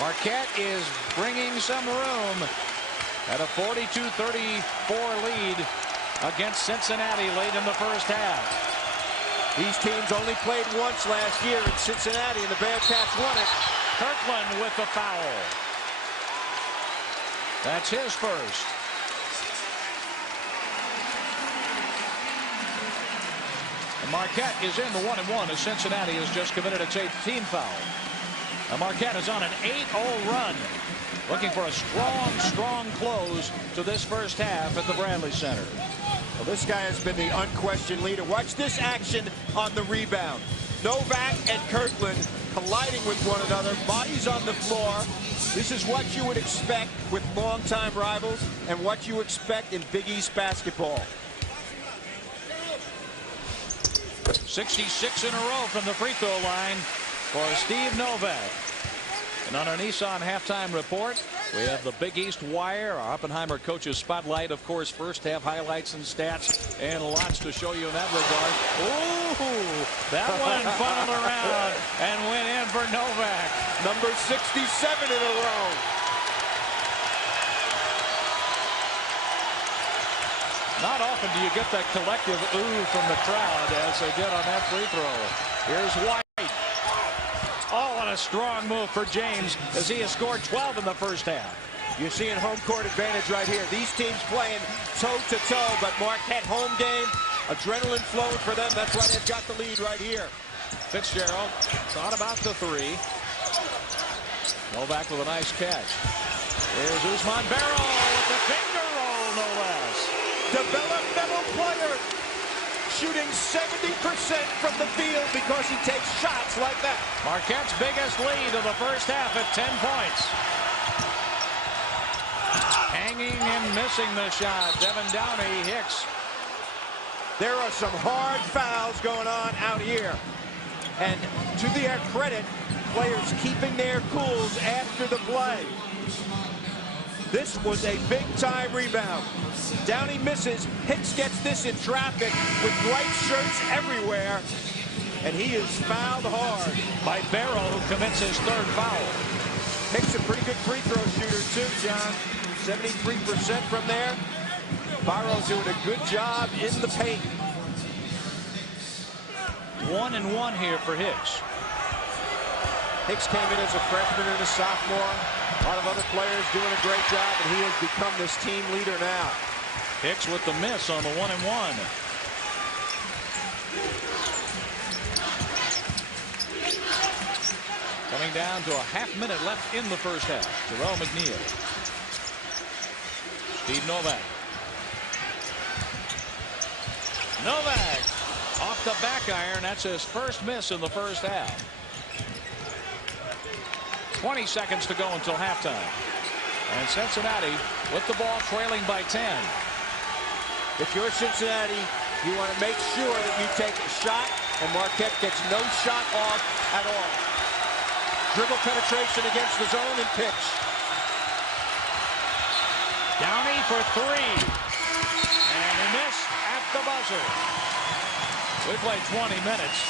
Marquette is bringing some room at a 42-34 lead against Cincinnati late in the first half. These teams only played once last year in Cincinnati, and the Bearcats won it. Kirkland with the foul. That's his first. And Marquette is in the 1-1 as Cincinnati has just committed its 8th team foul. Now Marquette is on an 8-0 run, looking for a strong close to this first half at the Bradley Center. Well, this guy has been the unquestioned leader. Watch this action on the rebound. Novak and Kirkland colliding with one another, bodies on the floor. This is what you would expect with longtime rivals and what you expect in Big East basketball. 66 in a row from the free throw line for Steve Novak. And on our Nissan halftime report, we have the Big East Wire, our Oppenheimer coaches spotlight, of course, first half highlights and stats, and lots to show you in that regard. Ooh, that one funneled around and went in for Novak. Number 67 in a row. Not often do you get that collective ooh from the crowd as they did on that free throw. Here's White. Oh, what a strong move for James as he has scored 12 in the first half. You're seeing home court advantage right here. These teams playing toe-to-toe, but Marquette home game, adrenaline flowing for them. That's why they've got the lead right here. Fitzgerald thought about the three. Novak with a nice catch. Here's Usman Barrow with the finger roll, no less. Developmental player shooting 70% from the field because he takes shots like that. Marquette's biggest lead of the first half at 10 points. Hanging and missing the shot. Devin Downey, Hicks. There are some hard fouls going on out here. And to their credit, players keeping their cools after the play. This was a big-time rebound. Downey misses. Hicks gets this in traffic with white shirts everywhere. And he is fouled hard by Barrow, who commits his third foul. Hicks a pretty good free throw shooter, too, John. 73% from there. Barrow doing a good job in the paint. 1-1 here for Hicks. Hicks came in as a freshman and a sophomore. A lot of other players doing a great job, and he has become this team leader now. Hicks with the miss on the 1-1. Coming down to a half-minute left in the first half. Jarrell McNeil. Steve Novak. Novak off the back iron. That's his first miss in the first half. 20 seconds to go until halftime. And Cincinnati with the ball trailing by 10. If you're Cincinnati, you want to make sure that you take a shot, and Marquette gets no shot off at all. Dribble penetration against the zone and pitch. Downey for three. And he missed at the buzzer. We played 20 minutes.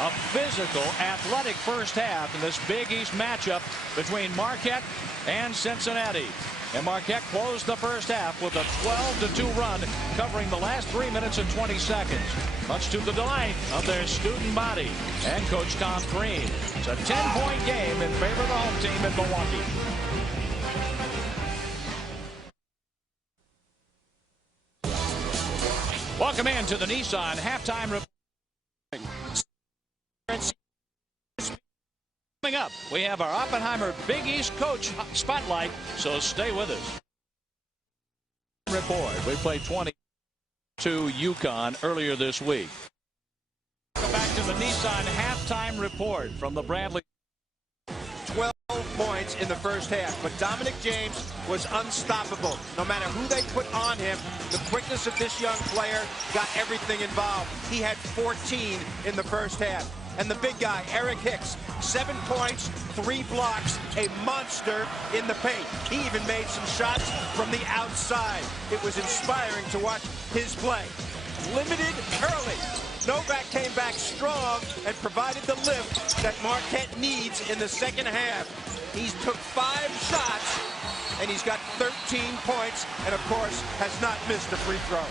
A physical, athletic first half in this Big East matchup between Marquette and Cincinnati. And Marquette closed the first half with a 12-2 run, covering the last 3 minutes and 20 seconds. Much to the delight of their student body and Coach Tom Crean. It's a 10-point game in favor of the home team in Milwaukee. Welcome into the Nissan halftime report. Coming up, we have our Oppenheimer Big East coach spotlight, so stay with us. Report. We played 22 UConn earlier this week. Back to the Nissan halftime report from the Bradley. 12 points in the first half, but Dominic James was unstoppable. No matter who they put on him, the quickness of this young player got everything involved. He had 14 in the first half. And the big guy, Eric Hicks, 7 points, 3 blocks, a monster in the paint. He even made some shots from the outside. It was inspiring to watch his play. Limited early. Novak came back strong and provided the lift that Marquette needs in the second half. He took 5 shots, and he's got 13 points, and of course, has not missed a free throw.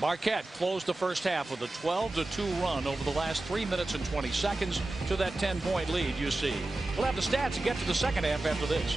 Marquette closed the first half with a 12-2 run over the last 3 minutes and 20 seconds to that 10-point lead you see. We'll have the stats and get to the second half after this.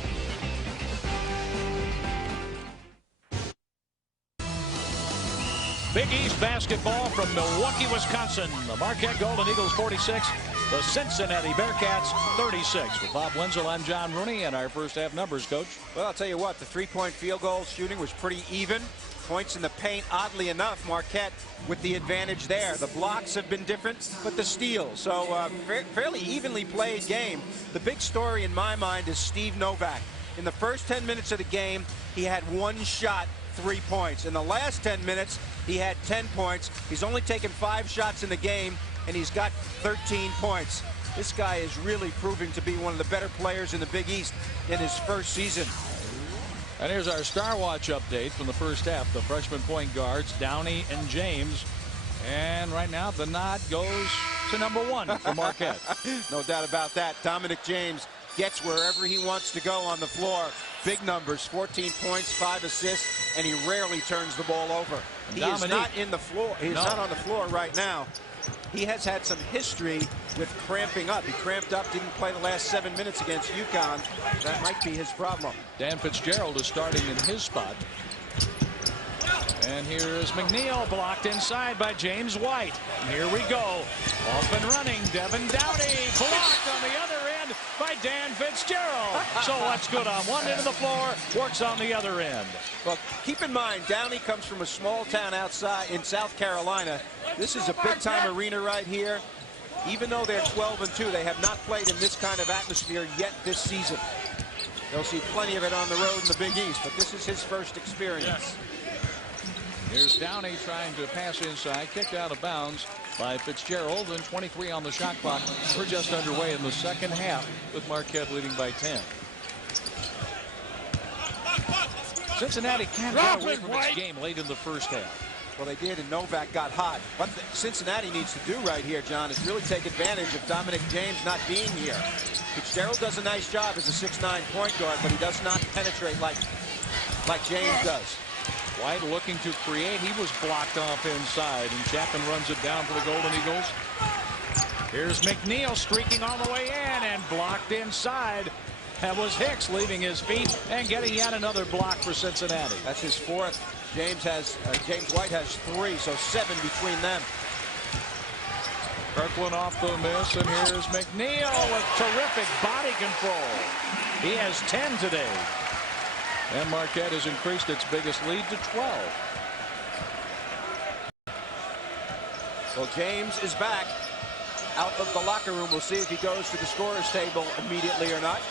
Big East basketball from Milwaukee, Wisconsin. The Marquette Golden Eagles 46, the Cincinnati Bearcats 36. With Bob Wenzel, I'm John Rooney, and our first half numbers, Coach. Well, I'll tell you what, the 3-point field goal shooting was pretty even. Points in the paint, oddly enough, Marquette with the advantage there. The blocks have been different, but the steals. So fairly evenly played game. The big story in my mind is Steve Novak. In the first 10 minutes of the game, he had 1 shot, 3 points. In the last 10 minutes, he had 10 points. He's only taken 5 shots in the game, and he's got 13 points. This guy is really proving to be one of the better players in the Big East in his first season. And here's our Star Watch update from the first half. The freshman point guards, Downey and James. And right now, the nod goes to number 1 for Marquette. No doubt about that. Dominic James gets wherever he wants to go on the floor. Big numbers, 14 points, 5 assists, and he rarely turns the ball over. He is not in the floor. He's not on the floor right now. He has had some history with cramping up. He cramped up, didn't play the last 7 minutes against UConn. That might be his problem. Dan Fitzgerald is starting in his spot. And here's McNeil, blocked inside by James White. And here we go. Off and running, Devin Downey, blocked on the other end by Dan Fitzgerald. So that's good on one end of the floor, works on the other end. Well, keep in mind, Downey comes from a small town outside in South Carolina. This is a big-time arena right here. Even though they're 12-2, they have not played in this kind of atmosphere yet this season. They'll see plenty of it on the road in the Big East, but this is his first experience. Here's Downey trying to pass inside, kicked out of bounds by Fitzgerald, and 23 on the shot clock. We're just underway in the second half with Marquette leading by 10. Cincinnati can't get away from its game late in the first half. Well, they did, and Novak got hot. What Cincinnati needs to do right here, John, is really take advantage of Dominic James not being here. Fitzgerald does a nice job as a 6'9" point guard, but he does not penetrate like James does. White looking to create. He was blocked off inside, and Chapman runs it down for the Golden Eagles. Here's McNeil streaking all the way in and blocked inside. That was Hicks leaving his feet and getting yet another block for Cincinnati. That's his 4th. James White has 3, so 7 between them. Kirkland off the miss, and here's McNeil with terrific body control. He has 10 today. And Marquette has increased its biggest lead to 12. Well, James is back out of the locker room. We'll see if he goes to the scorer's table immediately or not.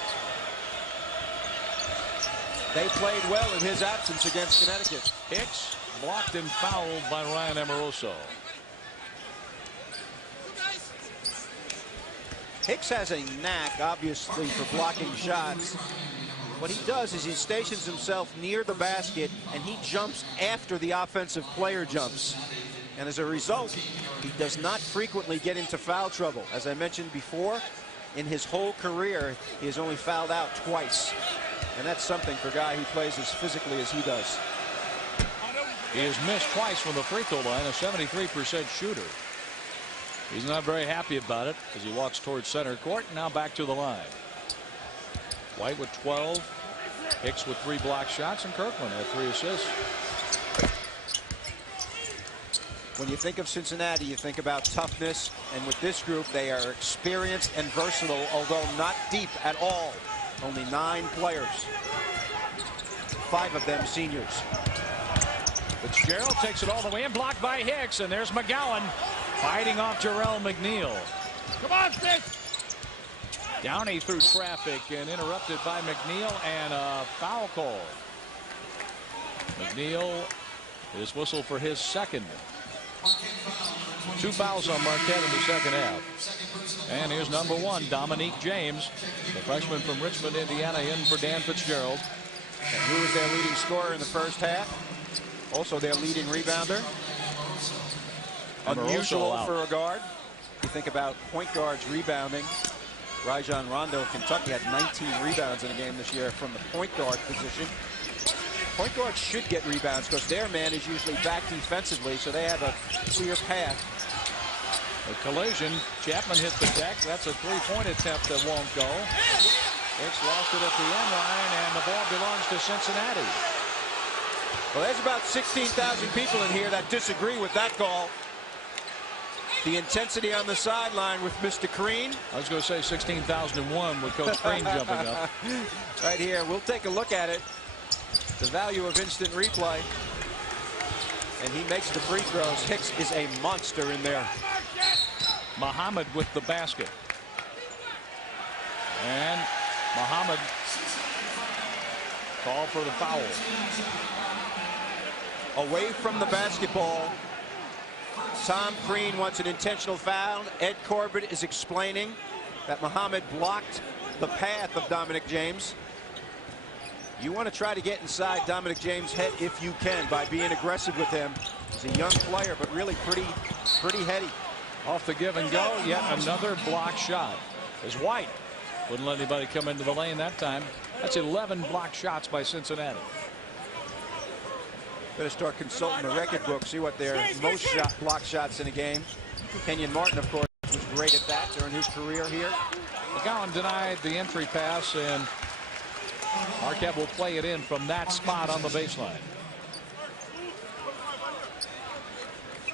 They played well in his absence against Connecticut. Hicks blocked and fouled by Ryan Amoroso. Hicks has a knack, obviously, for blocking shots. What he does is he stations himself near the basket, and he jumps after the offensive player jumps. And as a result, he does not frequently get into foul trouble. As I mentioned before, in his whole career, he has only fouled out twice. And that's something for a guy who plays as physically as he does. He has missed twice from the free throw line, a 73% shooter. He's not very happy about it as he walks towards center court. Now back to the line. White with 12, Hicks with 3 block shots, and Kirkland had 3 assists. When you think of Cincinnati, you think about toughness, and with this group, they are experienced and versatile, although not deep at all. Only 9 players, 5 of them seniors. Fitzgerald takes it all the way in, blocked by Hicks, and there's McGowan fighting off Jarrell McNeil. Come on, Fitz! Downey through traffic and interrupted by McNeil, and a foul call. McNeil is whistled for his second. 2 fouls on Marquette in the second half. And here's number 1, Dominique James, the freshman from Richmond, Indiana, in for Dan Fitzgerald. And who was their leading scorer in the first half? Also their leading rebounder. Unusual for a guard. You think about point guards rebounding. Rajon Rondo of Kentucky had 19 rebounds in a game this year from the point guard position. Point guards should get rebounds because their man is usually back defensively, so they have a clear path. A collision. Chapman hit the deck. That's a 3-point attempt that won't go. Hicks lost it at the end line, and the ball belongs to Cincinnati. Well, there's about 16,000 people in here that disagree with that call. The intensity on the sideline with Mr. Crean. I was going to say 16,001 with Coach Crean jumping up. Right here, we'll take a look at it. The value of instant replay. And he makes the free throws. Hicks is a monster in there. Muhammad with the basket. And Muhammad called for the foul. Away from the basketball. Tom Crean wants an intentional foul. Ed Corbett is explaining that Muhammad blocked the path of Dominic James. You want to try to get inside Dominic James' head if you can by being aggressive with him. He's a young player, but really pretty heady. Off the give and go, yet another block shot. As White wouldn't let anybody come into the lane that time. That's 11 block shots by Cincinnati. Better start consulting the record book, see what their most block shots in a game. Kenyon Martin, of course, was great at that during his career here. McGowan denied the entry pass, and Marquette will play it in from that spot on the baseline.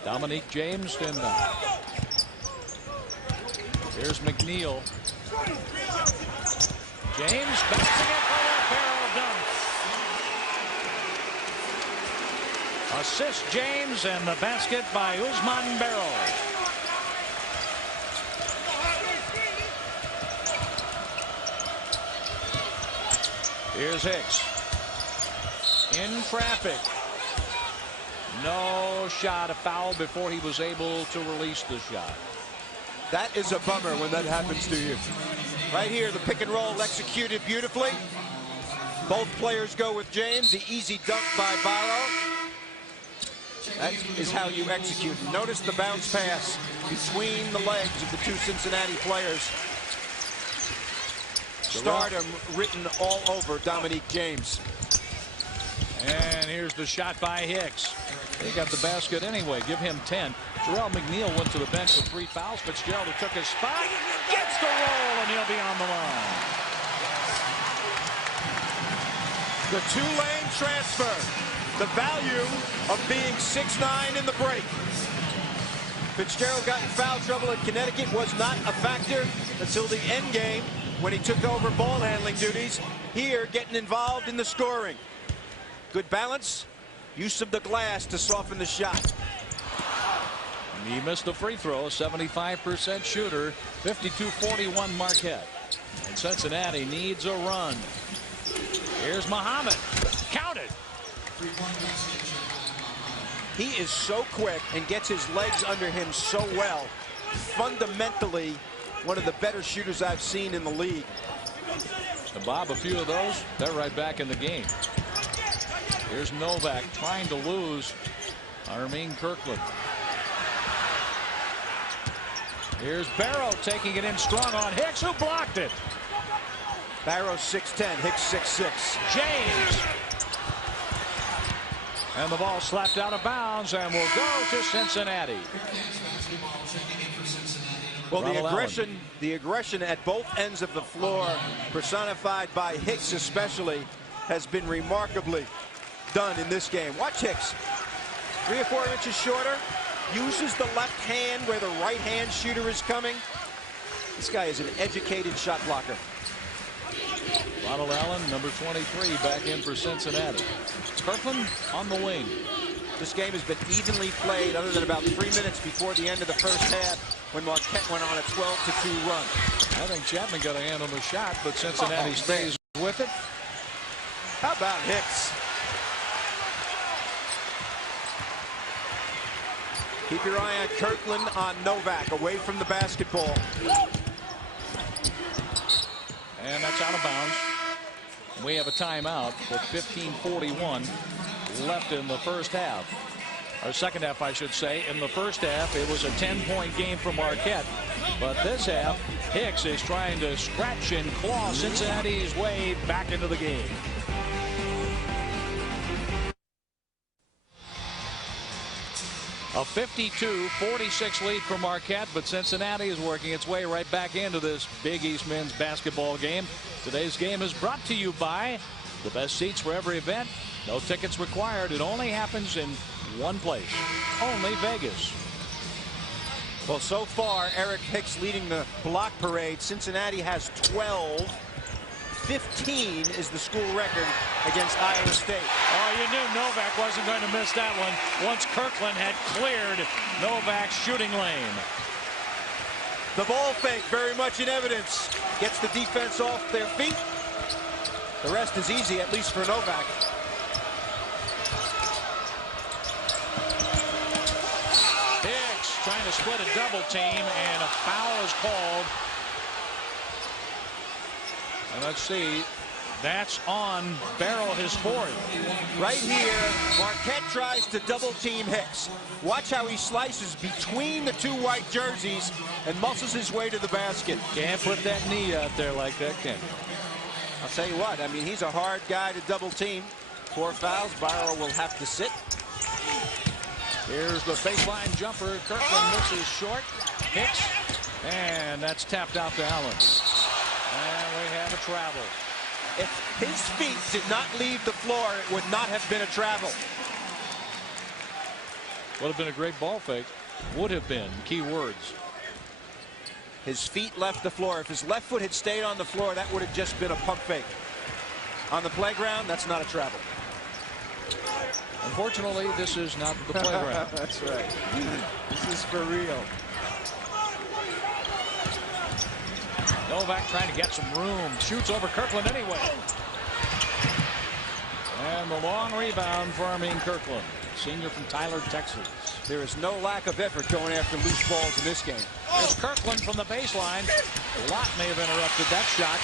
Dominique James standing down. Here's McNeil. James bouncing it for a barrel dunk. Assist James, and the basket by Ousmane Barrow. Here's Hicks. In traffic. No shot, a foul before he was able to release the shot. That is a bummer when that happens to you. Right here, the pick and roll executed beautifully. Both players go with James. The easy dunk by Barrow. That is how you execute. Notice the bounce pass between the legs of the two Cincinnati players. Stardom written all over Dominique James. And here's the shot by Hicks. He got the basket anyway. Give him 10. Jarrell McNeil went to the bench with 3 fouls. Fitzgerald took his spot. Gets the roll, and he'll be on the line. The 2-lane transfer. The value of being 6'9" in the break. Fitzgerald got in foul trouble at Connecticut, was not a factor until the end game when he took over ball handling duties. Here, getting involved in the scoring. Good balance, use of the glass to soften the shot. He missed the free throw, 75% shooter, 52-41 Marquette. And Cincinnati needs a run. Here's Muhammad. Count it. He is so quick and gets his legs under him so well. Fundamentally, one of the better shooters I've seen in the league. And Bob, a few of those, they're right back in the game. Here's Novak trying to lose Armein Kirkland. Here's Barrow taking it in strong on Hicks, who blocked it. Barrow 6'10", Hicks 6'6". James. And the ball slapped out of bounds and will go to Cincinnati. Well, the aggression at both ends of the floor, personified by Hicks especially, has been remarkably done in this game. Watch Hicks. 3 or 4 inches shorter, uses the left hand where the right hand shooter is coming. This guy is an educated shot blocker. Ronald Allen, number 23, back in for Cincinnati. Kirkland on the wing. This game has been evenly played other than about 3 minutes before the end of the first half when Marquette went on a 12-2 run. I think Chapman got a hand on the shot, but Cincinnati stays with it. How about Hicks? Keep your eye on Kirkland, on Novak, away from the basketball. And that's out of bounds. We have a timeout with 15:41 left in the first half. Or second half, I should say. In the first half, it was a 10-point game for Marquette. But this half, Hicks is trying to scratch and claw Cincinnati's way back into the game. A 52-46 lead for Marquette, but Cincinnati is working its way right back into this Big East men's basketball game. Today's game is brought to you by the best seats for every event. No tickets required. It only happens in one place. Only Vegas. Well, so far, Eric Hicks leading the block parade. Cincinnati has 12. 15 is the school record against Iowa State. Oh, you knew Novak wasn't going to miss that one once Kirkland had cleared Novak's shooting lane. The ball fake very much in evidence. Gets the defense off their feet. The rest is easy, at least for Novak. Hicks trying to split a double team, and a foul is called. And let's see, that's on Barrow, his fourth. Right here, Marquette tries to double team Hicks. Watch how he slices between the two white jerseys and muscles his way to the basket. Can't put that knee out there like that, can you? I'll tell you what, I mean, he's a hard guy to double team. 4 fouls, Barrow will have to sit. Here's the baseline jumper. Kirkland misses short. Hicks, and that's tapped out to Allen. And we have a travel. If his feet did not leave the floor, it would not have been a travel. Would have been a great ball fake. Would have been. Key words. His feet left the floor. If his left foot had stayed on the floor, that would have just been a pump fake. On the playground, that's not a travel. Unfortunately, this is not the playground. That's right. This is for real. Novak trying to get some room. Shoots over Kirkland anyway. And the long rebound for Armein Kirkland, senior from Tyler, Texas. There is no lack of effort going after loose balls in this game. There's Kirkland from the baseline. Lott may have interrupted that shot.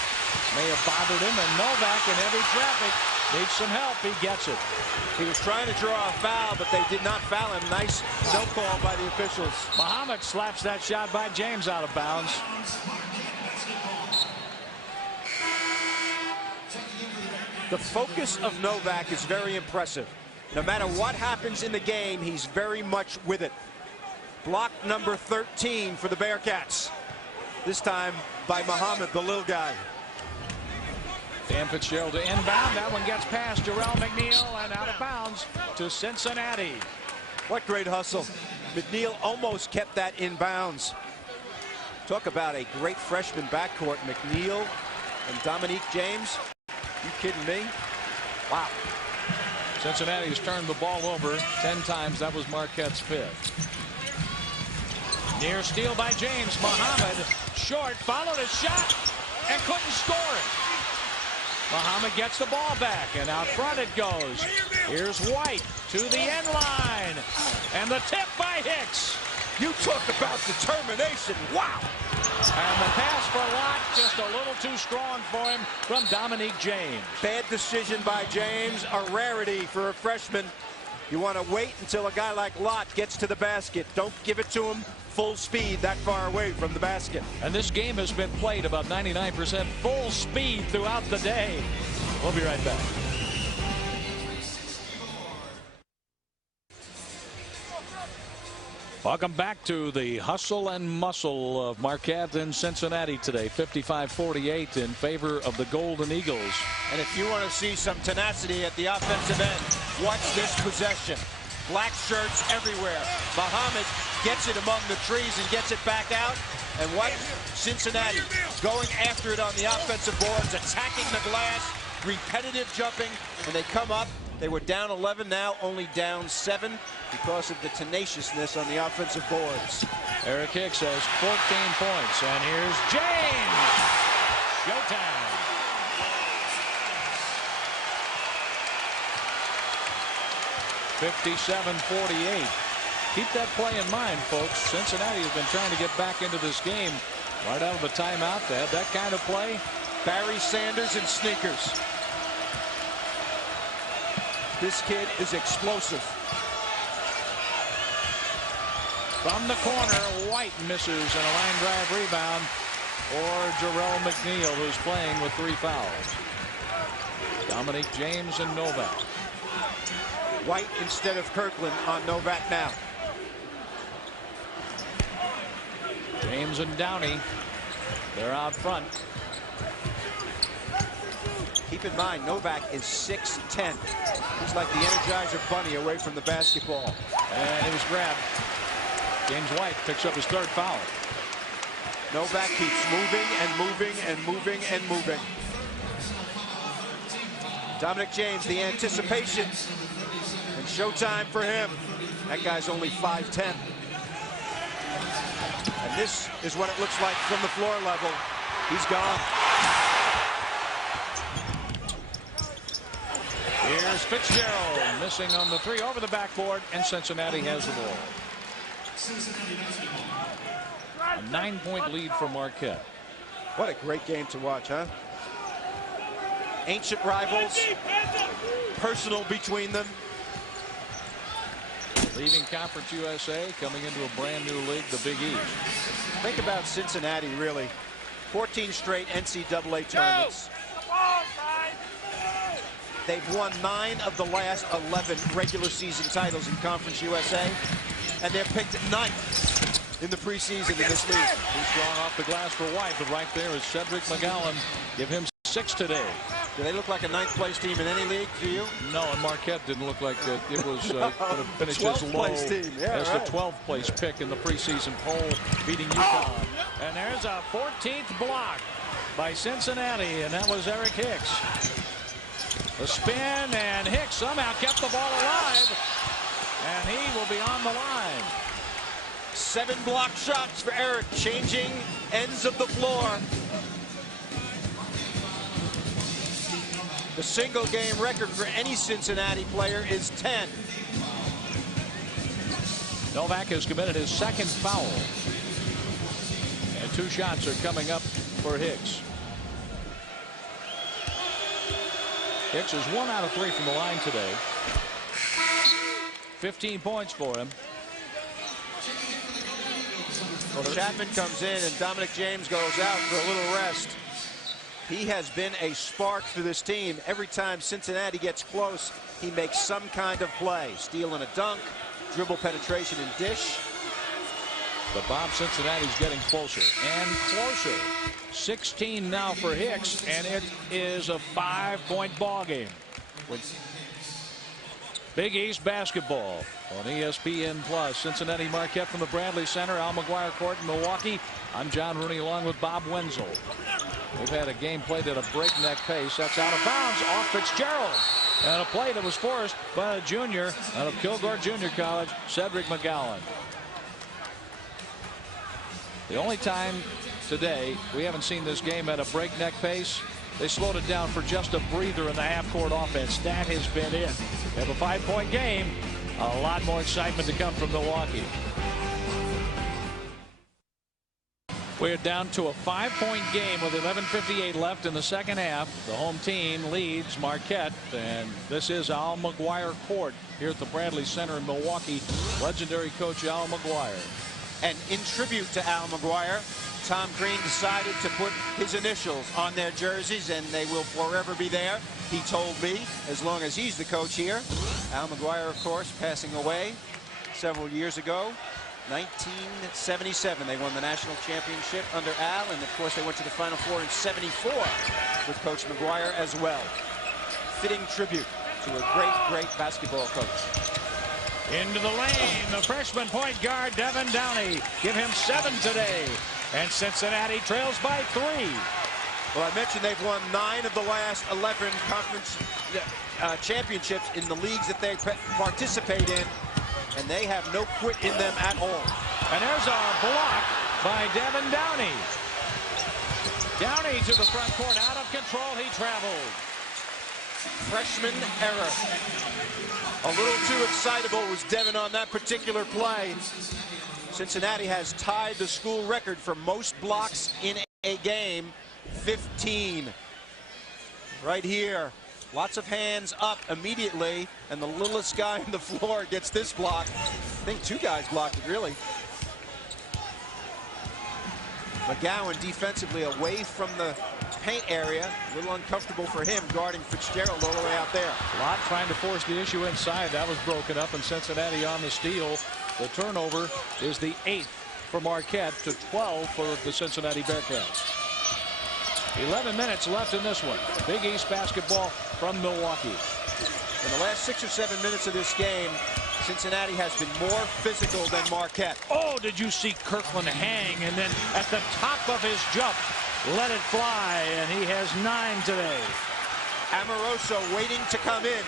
May have bothered him, and Novak in heavy traffic needs some help. He gets it. He was trying to draw a foul, but they did not foul him. Nice no call by the officials. Muhammad slaps that shot by James out of bounds. The focus of Novak is very impressive. No matter what happens in the game, he's very much with it. Block number 13 for the Bearcats. This time by Muhammad, the little guy. Dan Fitzgerald to inbound. That one gets past Jarrell McNeil and out of bounds to Cincinnati. What great hustle. McNeil almost kept that in bounds. Talk about a great freshman backcourt. McNeil and Dominique James. You kidding me? Wow. Cincinnati has turned the ball over 10 times. That was Marquette's 5th. Near steal by James. Muhammad short, followed a shot and couldn't score it. Muhammad gets the ball back, and out front it goes. Here's White to the end line, and the tip by Hicks. You talk about determination. Wow. And the pass for Lott just a little too strong for him from Dominique James. Bad decision by James, a rarity for a freshman. You want to wait until a guy like Lott gets to the basket. Don't give it to him full speed that far away from the basket. And this game has been played about 99% full speed throughout the day. We'll be right back. Welcome back to the hustle and muscle of Marquette and Cincinnati today. 55-48 in favor of the Golden Eagles. And if you want to see some tenacity at the offensive end, watch this possession. Black shirts everywhere. Muhammad gets it among the trees and gets it back out. And what? Cincinnati going after it on the offensive boards, attacking the glass, repetitive jumping, and they come up They were down 11, now only down 7 because of the tenaciousness on the offensive boards. Eric Hicks has 14 points, and here's James. Showtime. (57-48). Keep that play in mind, folks. Cincinnati has been trying to get back into this game right out of the timeout. They had that kind of play. Barry Sanders in sneakers. This kid is explosive. From the corner, White misses and a line drive rebound for Jarrell McNeil, who's playing with 3 fouls. Dominic James and Novak. White instead of Kirkland on Novak now. James and Downey, they're out front. Keep in mind, Novak is 6'10". He's like the Energizer Bunny away from the basketball. And it was grabbed. James White picks up his 3rd foul. Novak keeps moving and moving and moving and moving. Dominic James, the anticipation. And showtime for him. That guy's only 5'10". And this is what it looks like from the floor level. He's gone. Here's Fitzgerald missing on the 3 over the backboard, and Cincinnati has the ball. A 9-point lead for Marquette. What a great game to watch, huh? Ancient rivals, personal between them. Leaving Conference USA, coming into a brand new league, the Big East. Think about Cincinnati, really. 14 straight NCAA tournaments. They've won 9 of the last 11 regular season titles in Conference USA, and they're picked 9th in the preseason in this league. He's gone off the glass for White, but right there is Cedric McGowan. Give him 6 today. Do they look like a 9th place team in any league to you? No, and Marquette didn't look like it was going to finish as low as the 12th place pick in the preseason poll, beating UConn. And there's a 14th block by Cincinnati, and that was Eric Hicks. The spin, and Hicks somehow kept the ball alive, and he will be on the line. 7 block shots for Eric, changing ends of the floor. The single game record for any Cincinnati player is 10. Novak has committed his 2nd foul, and 2 shots are coming up for Hicks. Hicks is 1 out of 3 from the line today. 15 points for him. Well, Chapman comes in and Dominic James goes out for a little rest. He has been a spark for this team. Every time Cincinnati gets close, he makes some kind of play. Steal and a dunk, dribble penetration and dish. But Bob, Cincinnati's getting closer and closer. 16 now for Hicks, and it is a 5-point ball game. Big East basketball on ESPN Plus. Cincinnati Marquette from the Bradley Center. Al McGuire Court in Milwaukee. I'm John Rooney along with Bob Wenzel. We've had a game played at a breakneck pace. That's out of bounds off Fitzgerald. And a play that was forced by a junior out of Kilgore Junior College, Cedric McGowan. The only time today we haven't seen this game at a breakneck pace. They slowed it down for just a breather in the half-court offense. That has been it. They have a 5-point game. A lot more excitement to come from Milwaukee. We're down to a 5-point game with 11:58 left in the second half. The home team leads Marquette, and this is Al McGuire Court here at the Bradley Center in Milwaukee. Legendary coach Al McGuire. And in tribute to Al McGuire, Tom Green decided to put his initials on their jerseys, and they will forever be there. He told me, as long as he's the coach here. Al McGuire, of course, passing away several years ago. 1977, they won the national championship under Al, and of course they went to the Final Four in '74 with Coach McGuire as well. Fitting tribute to a great, great basketball coach. Into the lane, the freshman point guard Devin Downey. Give him 7 today, and Cincinnati trails by 3. Well, I mentioned they've won 9 of the last 11 conference championships in the leagues that they participate in, and they have no quit in them at all. And there's a block by Devin Downey. Downey to the front court, out of control, he traveled. Freshman error. A little too excitable was Devin on that particular play. Cincinnati has tied the school record for most blocks in a game, 15. Right here, lots of hands up immediately, and the littlest guy on the floor gets this block. I think two guys blocked it, really. McGowan defensively away from the paint area. A little uncomfortable for him guarding Fitzgerald all the way out there. Lott trying to force the issue inside. That was broken up, and Cincinnati on the steal. The turnover is the 8th for Marquette to 12 for the Cincinnati Bearcats. 11 minutes left in this one. Big East basketball from Milwaukee. In the last 6 or 7 minutes of this game, Cincinnati has been more physical than Marquette. Oh, did you see Kirkland hang, and then at the top of his jump, let it fly, and he has 9 today. Amoroso waiting to come in,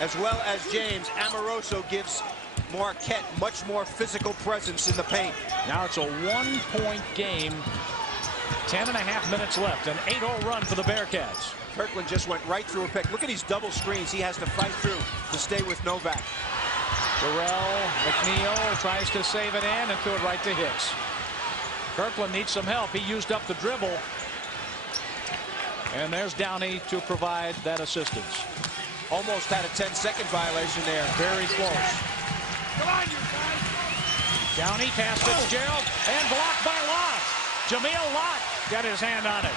as well as James. Amoroso gives Marquette much more physical presence in the paint. Now it's a 1-point game. 10.5 minutes left. An 8-0 run for the Bearcats. Kirkland just went right through a pick. Look at these double screens he has to fight through to stay with Novak. Durrell, McNeil tries to save it in and threw it right to Hicks. Kirkland needs some help. He used up the dribble. And there's Downey to provide that assistance. Almost had a 10-second violation there. Very close. Come on, you guys. Downey past Fitzgerald and blocked by Lott. Jameel Lott got his hand on it.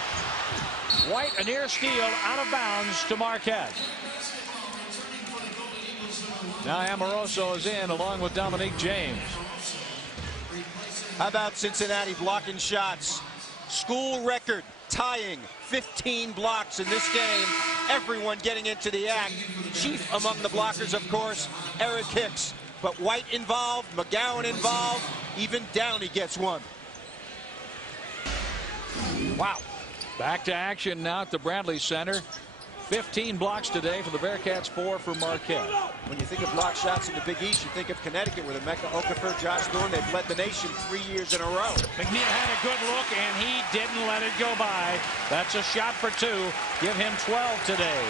White, a near steal, out of bounds to Marquette. Now Amoroso is in along with Dominique James. How about Cincinnati blocking shots? School record tying 15 blocks in this game. Everyone getting into the act. Chief among the blockers, of course, Eric Hicks. But White involved, McGowan involved, even Downey gets one. Wow. Back to action now at the Bradley Center. 15 blocks today for the Bearcats, 4 for Marquette. When you think of block shots in the Big East, you think of Connecticut with Emeka Okafor, Josh Thorne. They've led the nation 3 years in a row. McNeil had a good look, and he didn't let it go by. That's a shot for 2. Give him 12 today.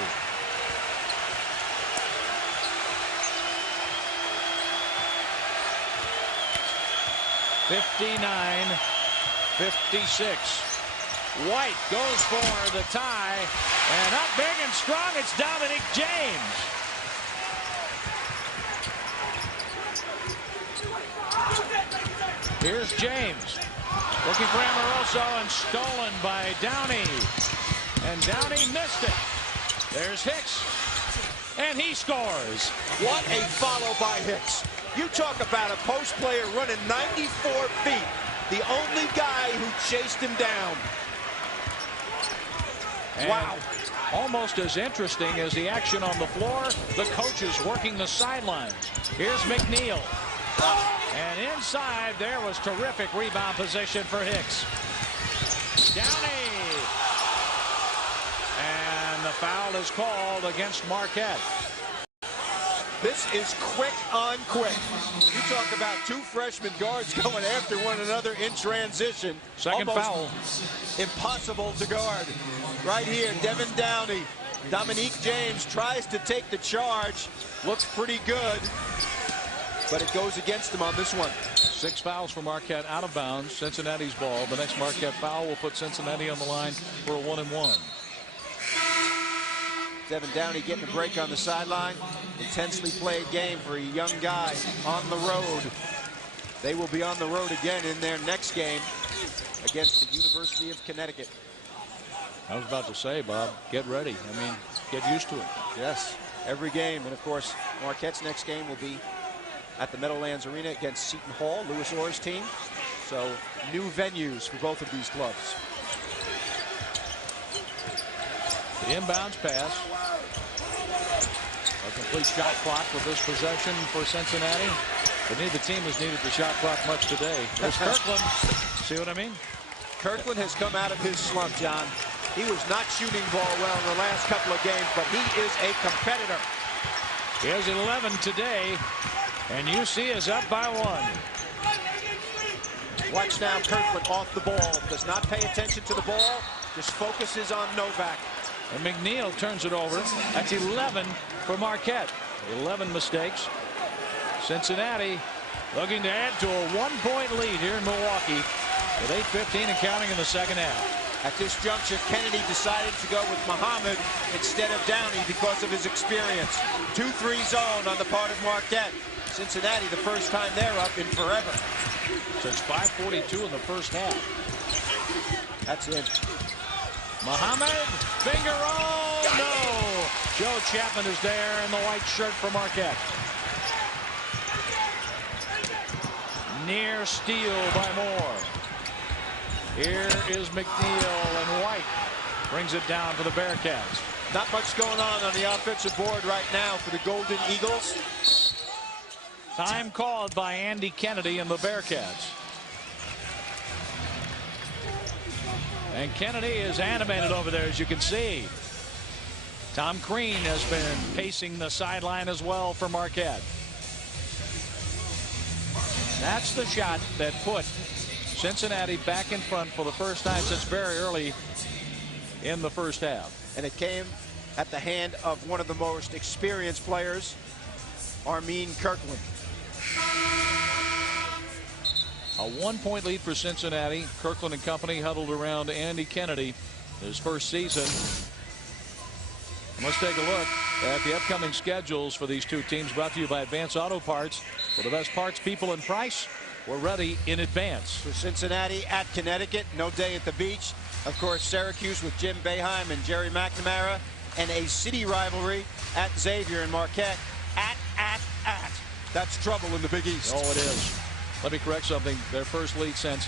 (59-56). White goes for the tie, and up big and strong, it's Dominique James. Here's James, looking for Amoroso, and stolen by Downey. And Downey missed it. There's Hicks, and he scores. What a follow by Hicks. You talk about a post player running 94 feet. The only guy who chased him down. And wow. Almost as interesting as the action on the floor, the coaches working the sidelines. Here's McNeil. And inside there was terrific rebound position for Hicks. Downey. And the foul is called against Marquette. This is quick on quick. You talk about 2 freshman guards going after one another in transition. Second almost foul. Impossible to guard. Right here, Devin Downey. Dominique James tries to take the charge. Looks pretty good, but it goes against him on this one. 6 fouls for Marquette, out of bounds. Cincinnati's ball. The next Marquette foul will put Cincinnati on the line for a 1-and-1. Devin Downey getting a break on the sideline. Intensely played game for a young guy on the road. They will be on the road again in their next game against the University of Connecticut. I was about to say, Bob, get ready. I mean, get used to it. Yes, every game. And, of course, Marquette's next game will be at the Meadowlands Arena against Seton Hall, Louis Orr's team. So, new venues for both of these clubs. The inbounds pass. A complete shot clock with this possession for Cincinnati. But neither team has needed the shot clock much today. There's Kirkland. See what I mean? Kirkland has come out of his slump, John. He was not shooting ball well in the last couple of games, but he is a competitor. He has 11 today, and UC is up by 1. Watch now, Kirkland off the ball. Does not pay attention to the ball. Just focuses on Novak. And McNeil turns it over. That's 11 for Marquette. 11 mistakes. Cincinnati looking to add to a 1-point lead here in Milwaukee with 8:15 and counting in the second half. At this juncture, Kennedy decided to go with Muhammad instead of Downey because of his experience. 2-3 zone on the part of Marquette. Cincinnati, the first time they're up in forever. Since 5:42 in the first half. That's it. Muhammad, finger roll, no. Joe Chapman is there in the white shirt for Marquette. Near steal by Moore. Here is McNeil, and White brings it down for the Bearcats. Not much going on the offensive board right now for the Golden Eagles. Time called by Andy Kennedy and the Bearcats. And Kennedy is animated over there, as you can see. Tom Crean has been pacing the sideline as well for Marquette. That's the shot that put Cincinnati back in front for the first time since very early in the first half. And it came at the hand of one of the most experienced players, Armein Kirkland. A 1-point lead for Cincinnati. Kirkland and company huddled around Andy Kennedy his first season. Let's take a look at the upcoming schedules for these two teams, brought to you by Advance Auto Parts. For the best parts, people, and price, we're ready in advance. For Cincinnati at Connecticut, no day at the beach. Of course, Syracuse with Jim Boeheim and Jerry McNamara, and a city rivalry at Xavier and Marquette. At. That's trouble in the Big East. Oh, it is. Let me correct something. Their first lead since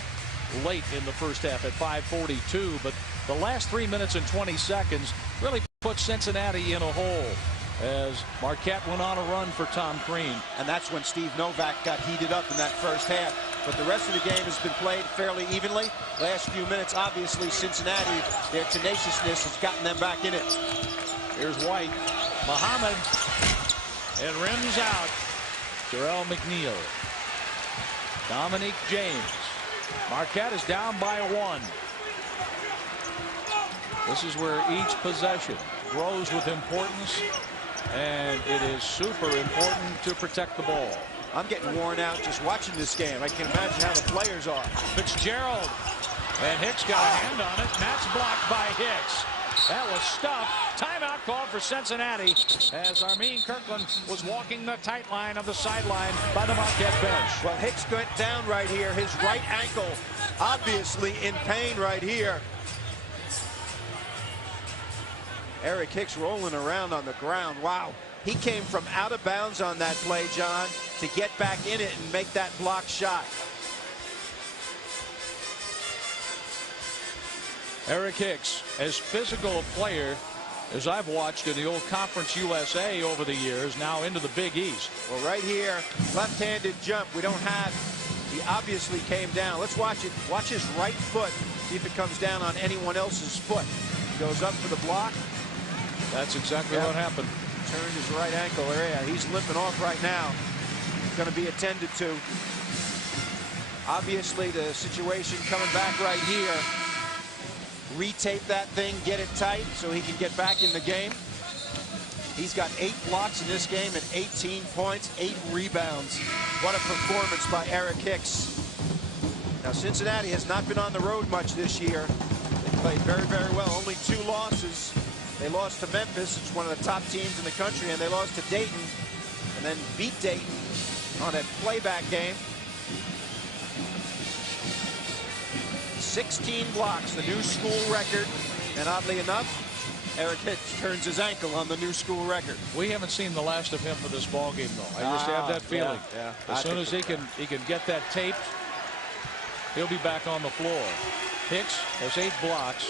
late in the first half at 5:42, but the last 3 minutes and 20 seconds really put Cincinnati in a hole as Marquette went on a run for Tom Crean. And that's when Steve Novak got heated up in that first half. But the rest of the game has been played fairly evenly. Last few minutes, obviously, Cincinnati, their tenaciousness has gotten them back in it. Here's White. Muhammad. It rims out. Jarrell McNeil. Dominique James. Marquette is down by 1. This is where each possession grows with importance, and it is super important to protect the ball. I'm getting worn out just watching this game. I can imagine how the players are. Fitzgerald, and Hicks got a hand on it, and that's blocked by Hicks. That was stuffed. Timeout called for Cincinnati as Armein Kirkland was walking the tight line of the sideline by the Marquette bench. Well, Hicks went down right here. His right ankle obviously in pain right here. Eric Hicks rolling around on the ground. Wow. He came from out of bounds on that play, John, to get back in it and make that block shot. Eric Hicks, as physical a player as I've watched in the old Conference USA over the years, now into the Big East. Well, right here, left-handed jump. We don't have. He obviously came down. Let's watch it. Watch his right foot. See if it comes down on anyone else's foot. Goes up for the block. That's exactly what happened. Turned his right ankle area. He's limping off right now. Going to be attended to. Obviously, the situation coming back right here. Retape that thing, get it tight so he can get back in the game. He's got 8 blocks in this game and 18 points, 8 rebounds. What a performance by Eric Hicks. Now, Cincinnati has not been on the road much this year. They played very, very well. Only 2 losses. They lost to Memphis. It's one of the top teams in the country, and they lost to Dayton and then beat Dayton on a playback game. 16 blocks, the new school record. And oddly enough, Eric Hicks turns his ankle on the new school record. We haven't seen the last of him for this ball game, though. I just have that feeling. Yeah. As soon as he can get that taped, he'll be back on the floor. Hicks has 8 blocks,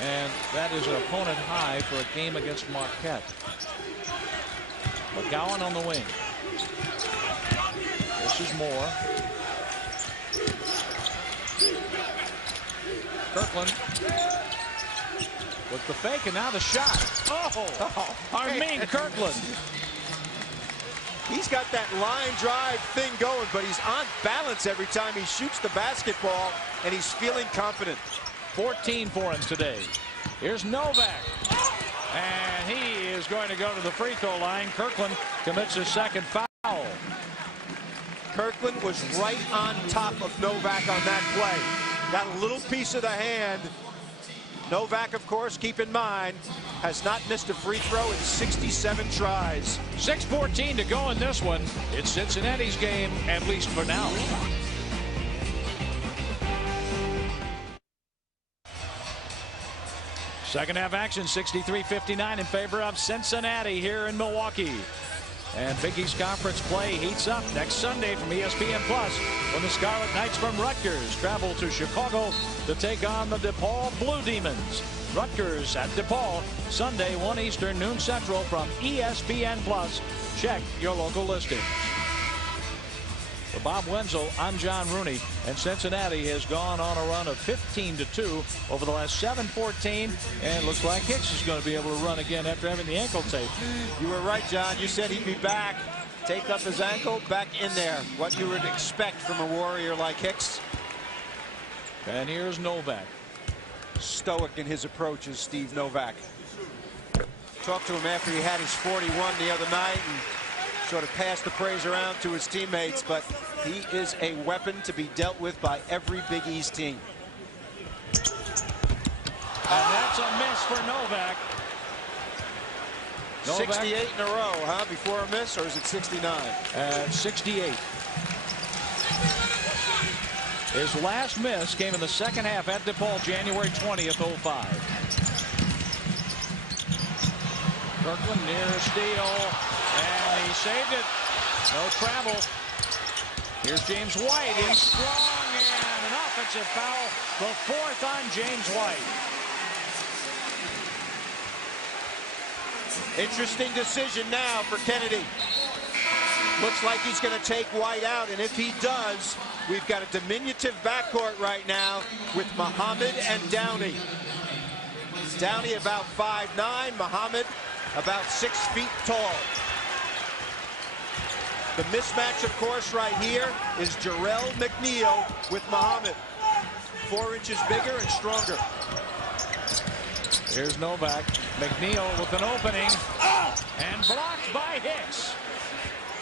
and that is an opponent high for a game against Marquette. McGowan on the wing. This is Moore. Kirkland. with the fake, and now the shot. Oh, Armein Kirkland. He's got that line drive thing going, but he's on balance every time he shoots the basketball, and he's feeling confident. 14 for him today. Here's Novak. And he is going to go to the free throw line. Kirkland commits his second foul. Kirkland was right on top of Novak on that play. Got a little piece of the hand. Novak, of course, keep in mind, has not missed a free throw in 67 tries. 6:14 to go in this one. It's Cincinnati's game, at least for now. Second half action, 63-59 in favor of Cincinnati here in Milwaukee. And Big East Conference play heats up next Sunday from ESPN Plus when the Scarlet Knights from Rutgers travel to Chicago to take on the DePaul Blue Demons. Rutgers at DePaul, Sunday, 1 Eastern, noon Central from ESPN Plus. Check your local listings. For Bob Wenzel, I'm John Rooney, and Cincinnati has gone on a run of 15-2 over the last 7-14, and looks like Hicks is going to be able to run again after having the ankle tape. You were right, John. You said he'd be back. Taped up his ankle, back in there. What you would expect from a warrior like Hicks. And here's Novak. Stoic in his approach is Steve Novak. Talked to him after he had his 41 the other night and sort of passed the praise around to his teammates, but he is a weapon to be dealt with by every Big East team. And that's a miss for Novak. 68 in a row, huh? Before a miss, or is it 69? 68. His last miss came in the second half at DePaul, January 20th, 05. Kirkland near steal, and he saved it. No travel. Here's James White in strong, and an offensive foul, the fourth on James White. Interesting decision now for Kennedy. Looks like he's going to take White out, and if he does, we've got a diminutive backcourt right now with Muhammad and Downey. Downey about 5'9", Muhammad about 6 feet tall. The mismatch, of course, right here is Jarrell McNeil with Muhammad. 4 inches bigger and stronger. Here's Novak. McNeil with an opening. And blocked by Hicks.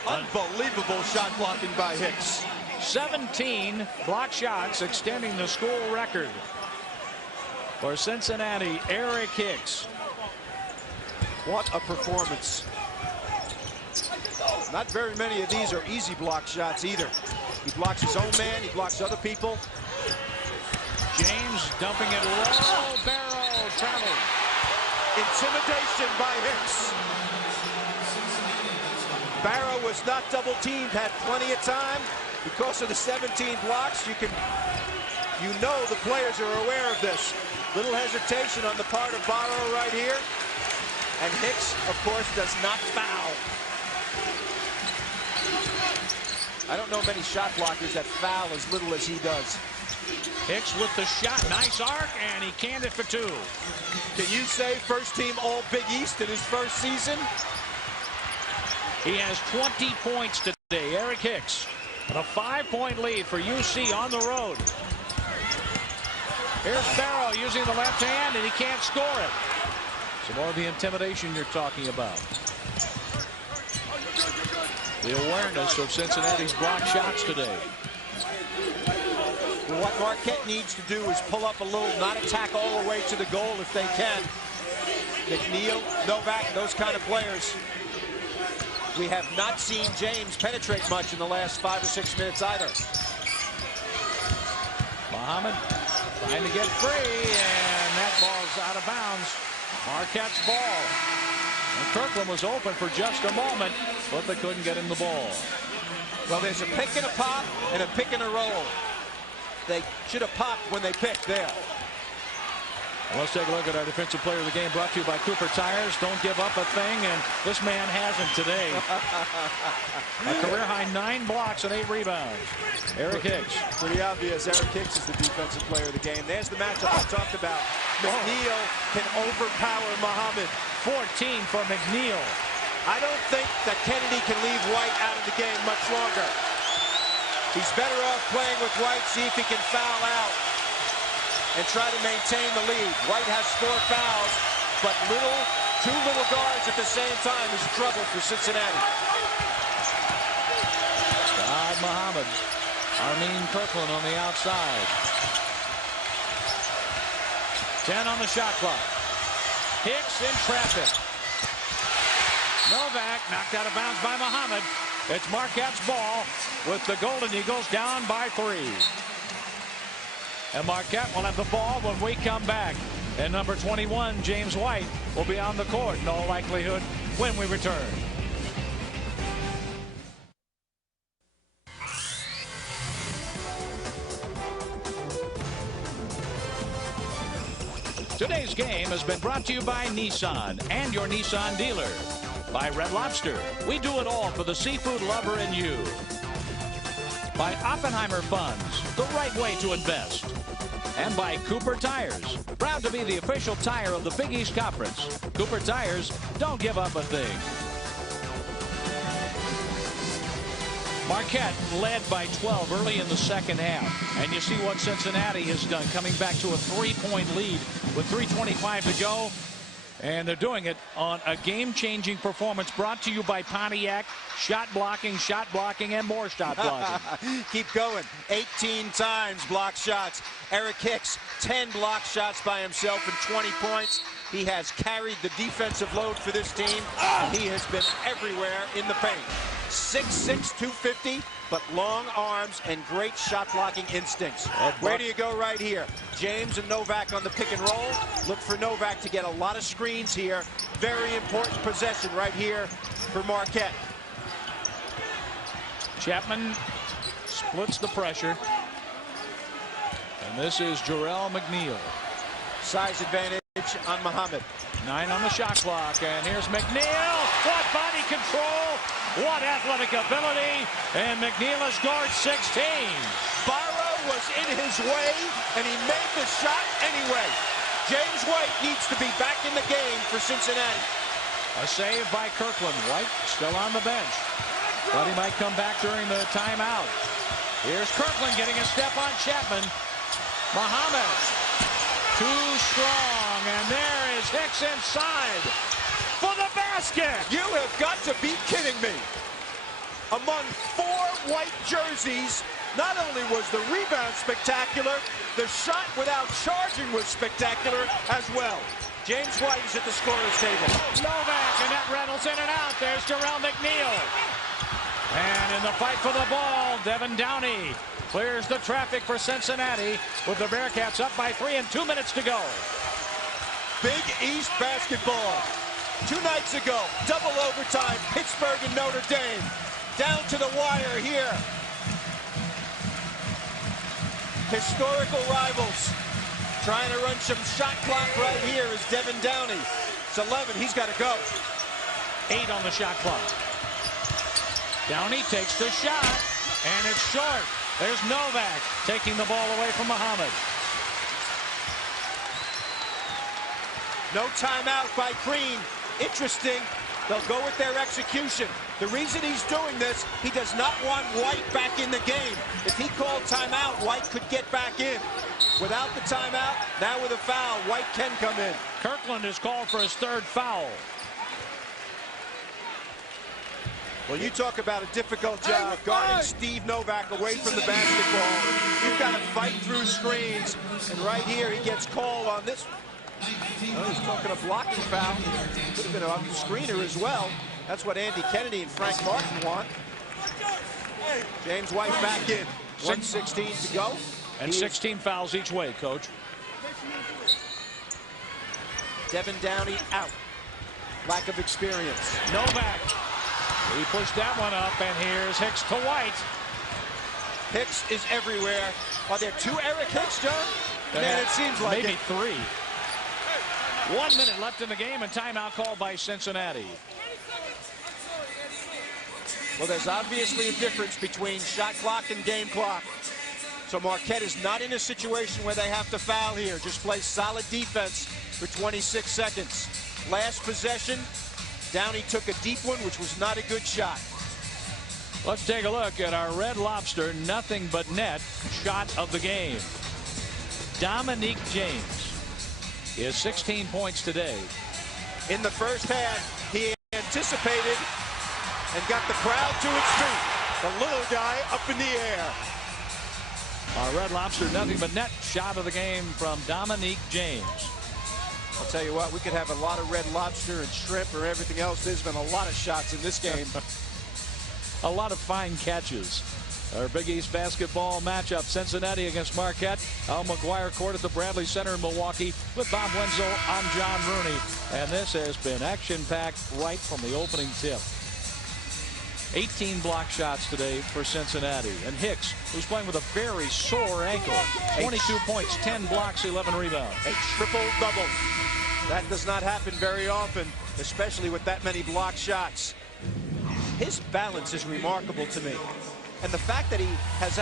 Unbelievable shot blocking by Hicks. 17 block shots, extending the school record for Cincinnati. Eric Hicks. What a performance. Not very many of these are easy block shots either. He blocks his own man, he blocks other people. James dumping it low. Barrow traveled. Intimidation by Hicks. Barrow was not double teamed, had plenty of time. Because of the 17 blocks, you know the players are aware of this. Little hesitation on the part of Barrow right here. And Hicks, of course, does not foul. I don't know many shot blockers that foul as little as he does. Hicks with the shot. Nice arc, and he canned it for 2. Can you say first team All Big East in his first season? He has 20 points today. Eric Hicks. And a 5-point lead for UC on the road. Here's Barrow using the left hand, and he can't score it. Some more of the intimidation you're talking about. The awareness of Cincinnati's block shots today. Well, what Marquette needs to do is pull up a little, not attack all the way to the goal if they can. McNeil, Novak, those kind of players. We have not seen James penetrate much in the last 5 or 6 minutes either. Muhammad trying to get free, and that ball's out of bounds. Marquette's ball. And Kirkland was open for just a moment, but they couldn't get him the ball. Well, there's a pick and a pop and a pick and a roll. They should have popped when they picked there. Let's take a look at our defensive player of the game, brought to you by Cooper Tires. Don't give up a thing, and this man hasn't today. A career-high 9 blocks and 8 rebounds. Eric Hicks. Pretty obvious. Eric Hicks is the defensive player of the game. There's the matchup I talked about. McNeil can overpower Muhammad. 14 for McNeil. I don't think that Kennedy can leave White out of the game much longer. He's better off playing with White, see if he can foul out and try to maintain the lead. White has 4 fouls, but two little guards at the same time is trouble for Cincinnati. Saad Muhammad. Armein Kirkland on the outside. 10 on the shot clock. Hicks in traffic. Novak knocked out of bounds by Muhammad. It's Marquette's ball with the Golden Eagles down by 3. And Marquette will have the ball when we come back. And number 21, James White, will be on the court in all likelihood when we return. Today's game has been brought to you by Nissan and your Nissan dealer. By Red Lobster, we do it all for the seafood lover in you. By Oppenheimer Funds, the right way to invest. And by Cooper Tires, proud to be the official tire of the Big East Conference. Cooper Tires, don't give up a thing. Marquette led by 12 early in the second half. And you see what Cincinnati has done, coming back to a 3-point lead with 3:25 to go. And they're doing it on a game-changing performance brought to you by Pontiac. Shot blocking, and more shot blocking. Keep going. 18 times block shots. Eric Hicks, 10 block shots by himself and 20 points. He has carried the defensive load for this team, and he has been everywhere in the paint. 6'6", 250, but long arms and great shot blocking instincts. Where do you go right here? James and Novak on the pick and roll. Look for Novak to get a lot of screens here. Very important possession right here for Marquette. Chapman splits the pressure. And this is Jarrell McNeil. Size advantage on Muhammad. 9 on the shot clock, and here's McNeil. What body control, what athletic ability, and McNeil has scored 16. Barrow was in his way, and he made the shot anyway. James White needs to be back in the game for Cincinnati. A save by Kirkland. White still on the bench, but he might come back during the timeout. Here's Kirkland getting a step on Chapman. Muhammad, too strong, and there is Hicks inside for the basket. You have got to be kidding me. Among 4 white jerseys, not only was the rebound spectacular, the shot without charging was spectacular as well. James White is at the scorer's table. Novak, and that rattles in and out. There's Jarrell McNeil. And in the fight for the ball, Devin Downey clears the traffic for Cincinnati with the Bearcats up by 3 and 2 minutes to go. Big East basketball. 2 nights ago, double overtime, Pittsburgh and Notre Dame. Down to the wire here. Historical rivals. Trying to run some shot clock right here is Devin Downey. It's 11, he's got to go. 8 on the shot clock. Downey takes the shot, and it's short. There's Novak taking the ball away from Muhammad. No timeout by Green. Interesting. They'll go with their execution. The reason he's doing this, he does not want White back in the game. If he called timeout, White could get back in. Without the timeout, now with a foul, White can come in. Kirkland is called for his 3rd foul. Well, you talk about a difficult job guarding Steve Novak away from the basketball. You've got to fight through screens. And right here, he gets called on this. Well, he's talking a blocking foul. Could have been a screener as well. That's what Andy Kennedy and Frank Martin want. James White back in. 1:16 to go. And 16 fouls each way, Coach. Devin Downey out. Lack of experience. Novak. He pushed that one up, and here's Hicks to White. Hicks is everywhere. Are there 2 Eric Hicks, John? Man, it seems like maybe 3. 1 minute left in the game, and timeout called by Cincinnati. Well, there's obviously a difference between shot clock and game clock. So Marquette is not in a situation where they have to foul here. Just play solid defense for 26 seconds. Last possession, Downey took a deep one, which was not a good shot. Let's take a look at our Red Lobster nothing but net shot of the game. Dominique James. He has 16 points today. In the first half, he anticipated and got the crowd to its feet. The little guy up in the air. Our Red Lobster nothing but net shot of the game from Dominique James. I'll tell you what, we could have a lot of Red Lobster and shrimp or everything else. There's been a lot of shots in this game. A lot of fine catches. Our Big East basketball matchup, Cincinnati against Marquette. Al McGuire Court at the Bradley Center in Milwaukee with Bob Wenzel. I'm John Rooney. And this has been action-packed right from the opening tip. 18 block shots today for Cincinnati. And Hicks, who's playing with a very sore ankle. 22 points, 10 blocks, 11 rebounds. A triple-double. That does not happen very often, especially with that many block shots. His balance is remarkable to me. And the fact that he has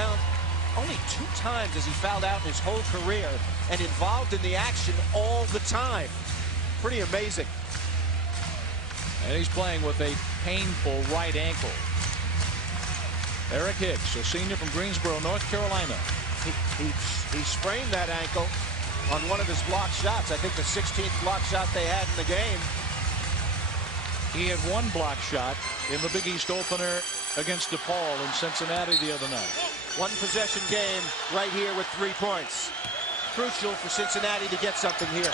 only 2 times has he fouled out in his whole career and involved in the action all the time. Pretty amazing. And he's playing with a painful right ankle. Eric Hicks, a senior from Greensboro, North Carolina. He sprained that ankle on one of his block shots. I think the 16th block shot they had in the game. He had 1 block shot in the Big East opener against DePaul in Cincinnati the other night. 1 possession game right here with 3 points. Crucial for Cincinnati to get something here.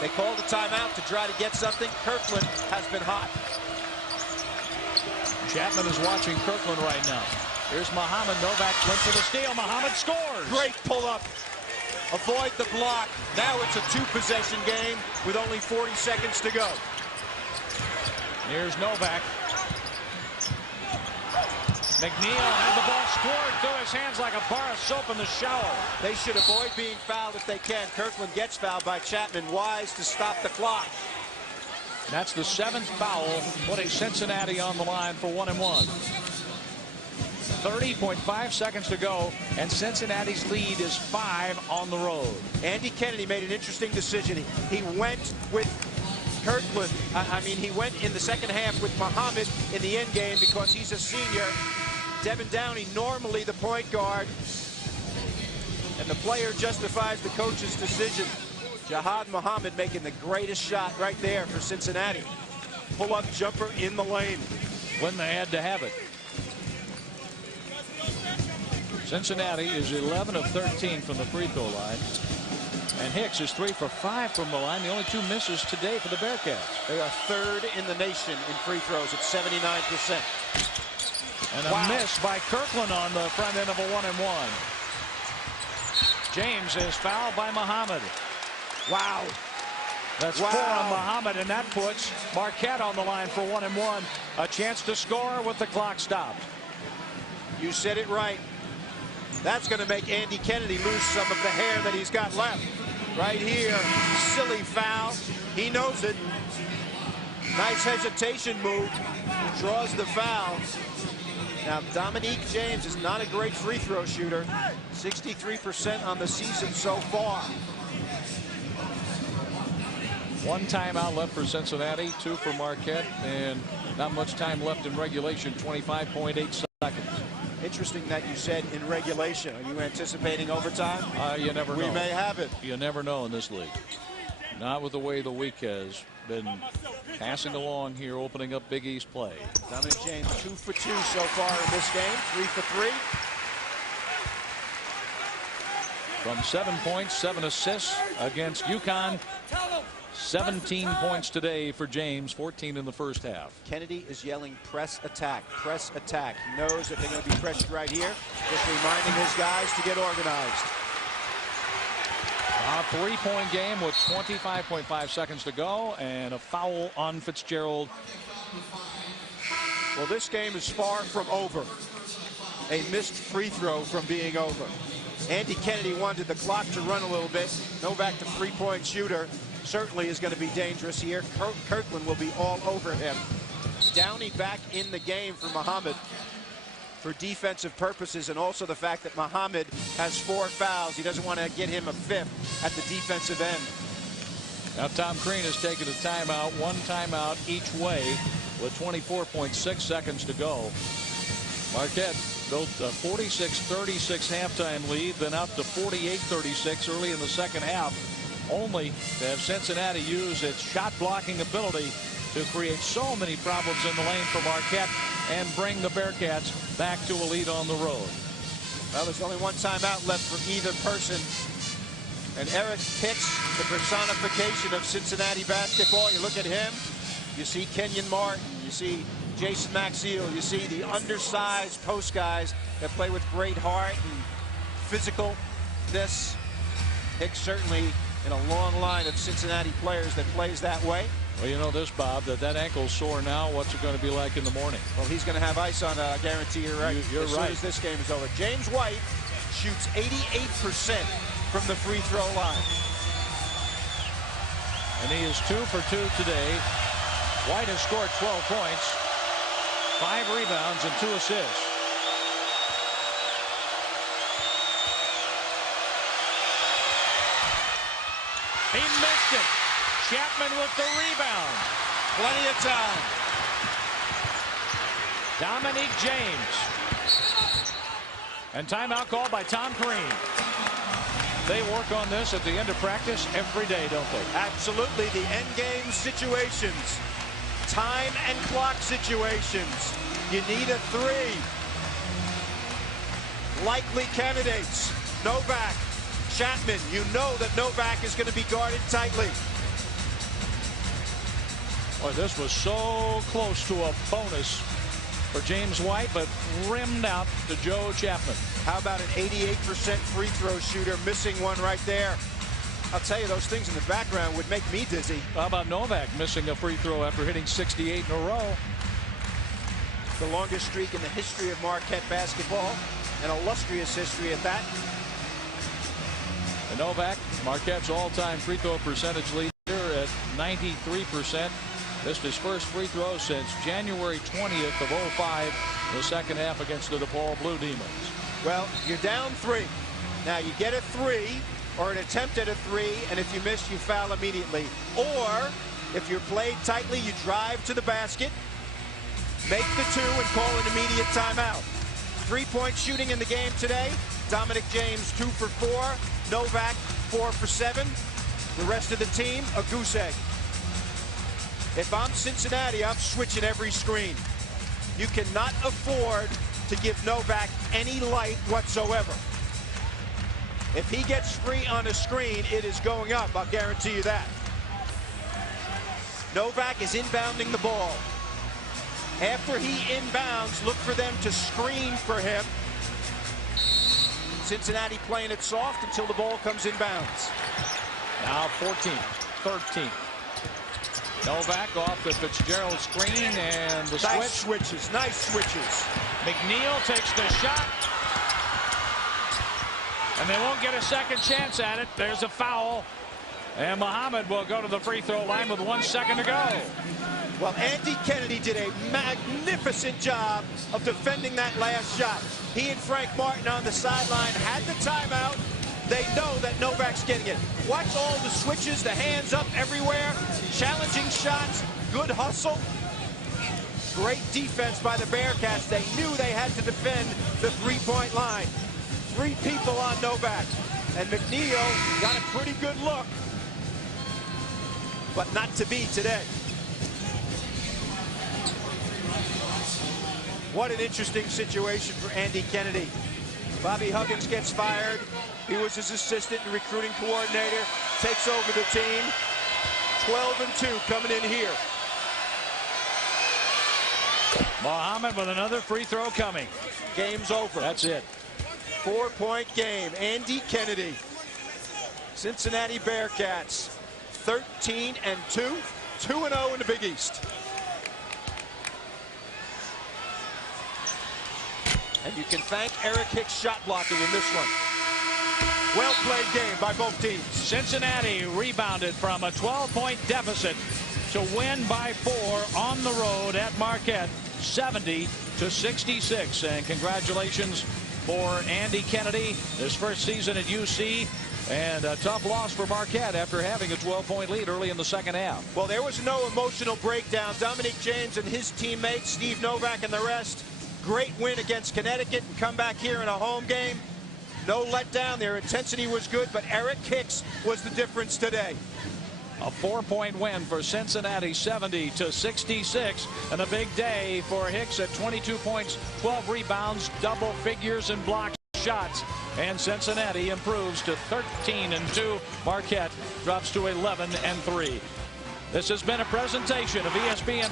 They called a timeout to try to get something. Kirkland has been hot. Chapman is watching Kirkland right now. Here's Mohamed. Novak went for the steal. Mohamed scores. Great pull-up. Avoid the block. Now it's a 2-possession game with only 40 seconds to go. Here's Novak. McNeil had the ball scored through his hands like a bar of soap in the shower. They should avoid being fouled if they can. Kirkland gets fouled by Chapman. Wise to stop the clock. That's the 7th foul, putting Cincinnati on the line for 1 and 1. 30.5 seconds to go, and Cincinnati's lead is 5 on the road. Andy Kennedy made an interesting decision. He went with Kirkland. He went in the second half with Mohamed in the end game because he's a senior. Devin Downey, normally the point guard. And the player justifies the coach's decision. Jahad Mohamed making the greatest shot right there for Cincinnati. Pull-up jumper in the lane. When they had to have it. Cincinnati is 11 of 13 from the free throw line. And Hicks is 3 for 5 from the line. The only 2 misses today for the Bearcats. They are 3rd in the nation in free throws at 79%. And a miss by Kirkland on the front end of a 1 and 1. James is fouled by Mohamed. Wow. That's 4 on Mohamed, and that puts Marquette on the line for 1 and 1. A chance to score with the clock stopped. You said it right. That's going to make Andy Kennedy lose some of the hair that he's got left. Right here, silly foul. He knows it. Nice hesitation move. Draws the foul. Now, Dominique James is not a great free throw shooter. 63% on the season so far. 1 timeout left for Cincinnati, 2 for Marquette, and not much time left in regulation, 25.8 seconds. Interesting that you said in regulation. Are you anticipating overtime? You never know. We may have it. You never know in this league. Not with the way the week has been passing along here, opening up Big East play. Dominic James 2 for 2 so far in this game, 3 for 3. From 7 points, 7 assists against UConn. 17 points today for James, 14 in the first half. Kennedy is yelling press attack, press attack. He knows that they're going to be pressured right here. Just reminding his guys to get organized. A 3-point game with 25.5 seconds to go, and a foul on Fitzgerald. Well, this game is far from over. A missed free throw from being over. Andy Kennedy wanted the clock to run a little bit. Novak, the three-point shooter, certainly is going to be dangerous here. Kirkland will be all over him. Downey back in the game for Muhammad for defensive purposes, and also the fact that Muhammad has 4 fouls. He doesn't want to get him a 5th at the defensive end. Now Tom Crean has taken a timeout, 1 timeout each way with 24.6 seconds to go. Marquette built a 46-36 halftime lead, then up to 48-36 early in the second half, only to have Cincinnati use its shot blocking ability to create so many problems in the lane for Marquette and bring the Bearcats back to a lead on the road. Well, there's only 1 timeout left for either person. And Eric Hicks, the personification of Cincinnati basketball. You look at him, you see Kenyon Martin, you see Jason Maxiell, you see the undersized post guys that play with great heart and physicalness. Hicks certainly in a long line of Cincinnati players that plays that way. Well, you know this, Bob, that ankle's sore now. What's it going to be like in the morning? Well, he's going to have ice on, I guarantee you're right. You're as right. Soon as this game is over. James White shoots 88% from the free throw line. And he is 2 for 2 today. White has scored 12 points, 5 rebounds, and 2 assists. He missed it. Chapman with the rebound. Plenty of time. Dominique James. And timeout called by Tom Crean. They work on this at the end of practice every day, don't they? Absolutely. The end game situations. Time and clock situations. You need a 3. Likely candidates. Novak, Chapman. You know that Novak is going to be guarded tightly. Boy, this was so close to a bonus for James White, but rimmed out to Joe Chapman. How about an 88% free throw shooter missing one right there? I'll tell you, those things in the background would make me dizzy. How about Novak missing a free throw after hitting 68 in a row? The longest streak in the history of Marquette basketball, an illustrious history at that. And Novak, Marquette's all-time free throw percentage leader at 93%. Missed his first free throw since January 20th of 05 in the second half against the DePaul Blue Demons. Well, you're down 3. Now you get a 3 or an attempt at a 3, and if you miss, you foul immediately. Or if you're played tightly, you drive to the basket, make the 2, and call an immediate timeout. 3-point shooting in the game today. Dominic James 2 for 4. Novak 4 for 7. The rest of the team, a goose egg. If I'm Cincinnati, I'm switching every screen. You cannot afford to give Novak any light whatsoever. If he gets free on a screen, it is going up. I'll guarantee you that. Novak is inbounding the ball. After he inbounds, look for them to screen for him. Cincinnati playing it soft until the ball comes inbounds. Now 14, 13. Novak off the Fitzgerald screen, and the nice switches. Nice switches. McNeil takes the shot. And they won't get a second chance at it. There's a foul. And Muhammad will go to the free throw line with 1 second to go. Well, Andy Kennedy did a magnificent job of defending that last shot. He and Frank Martin on the sideline had the timeout. They know that Novak's getting it. Watch all the switches, the hands up everywhere. Challenging shots, good hustle. Great defense by the Bearcats. They knew they had to defend the three-point line. 3 people on Novak. And McNeil got a pretty good look. But not to be today. What an interesting situation for Andy Kennedy. Bobby Huggins gets fired. He was his assistant and recruiting coordinator. Takes over the team. 12-2 coming in here. Muhammad with another free throw coming. Game's over. That's it. 4-point game. Andy Kennedy. Cincinnati Bearcats. 13-2. 2-0 in the Big East. And you can thank Eric Hicks shot blocking in this one. Well played game by both teams. Cincinnati rebounded from a 12-point deficit to win by 4 on the road at Marquette, 70-66. And congratulations for Andy Kennedy, his first season at UC. And a tough loss for Marquette after having a 12-point lead early in the second half. Well, there was no emotional breakdown. Dominique James and his teammates, Steve Novak and the rest, great win against Connecticut and come back here in a home game. No letdown. Their intensity was good, but Eric Hicks was the difference today. A 4-point win for Cincinnati, 70-66, and a big day for Hicks at 22 points, 12 rebounds, double figures in block shots, and Cincinnati improves to 13-2. Marquette drops to 11-3. This has been a presentation of ESPN.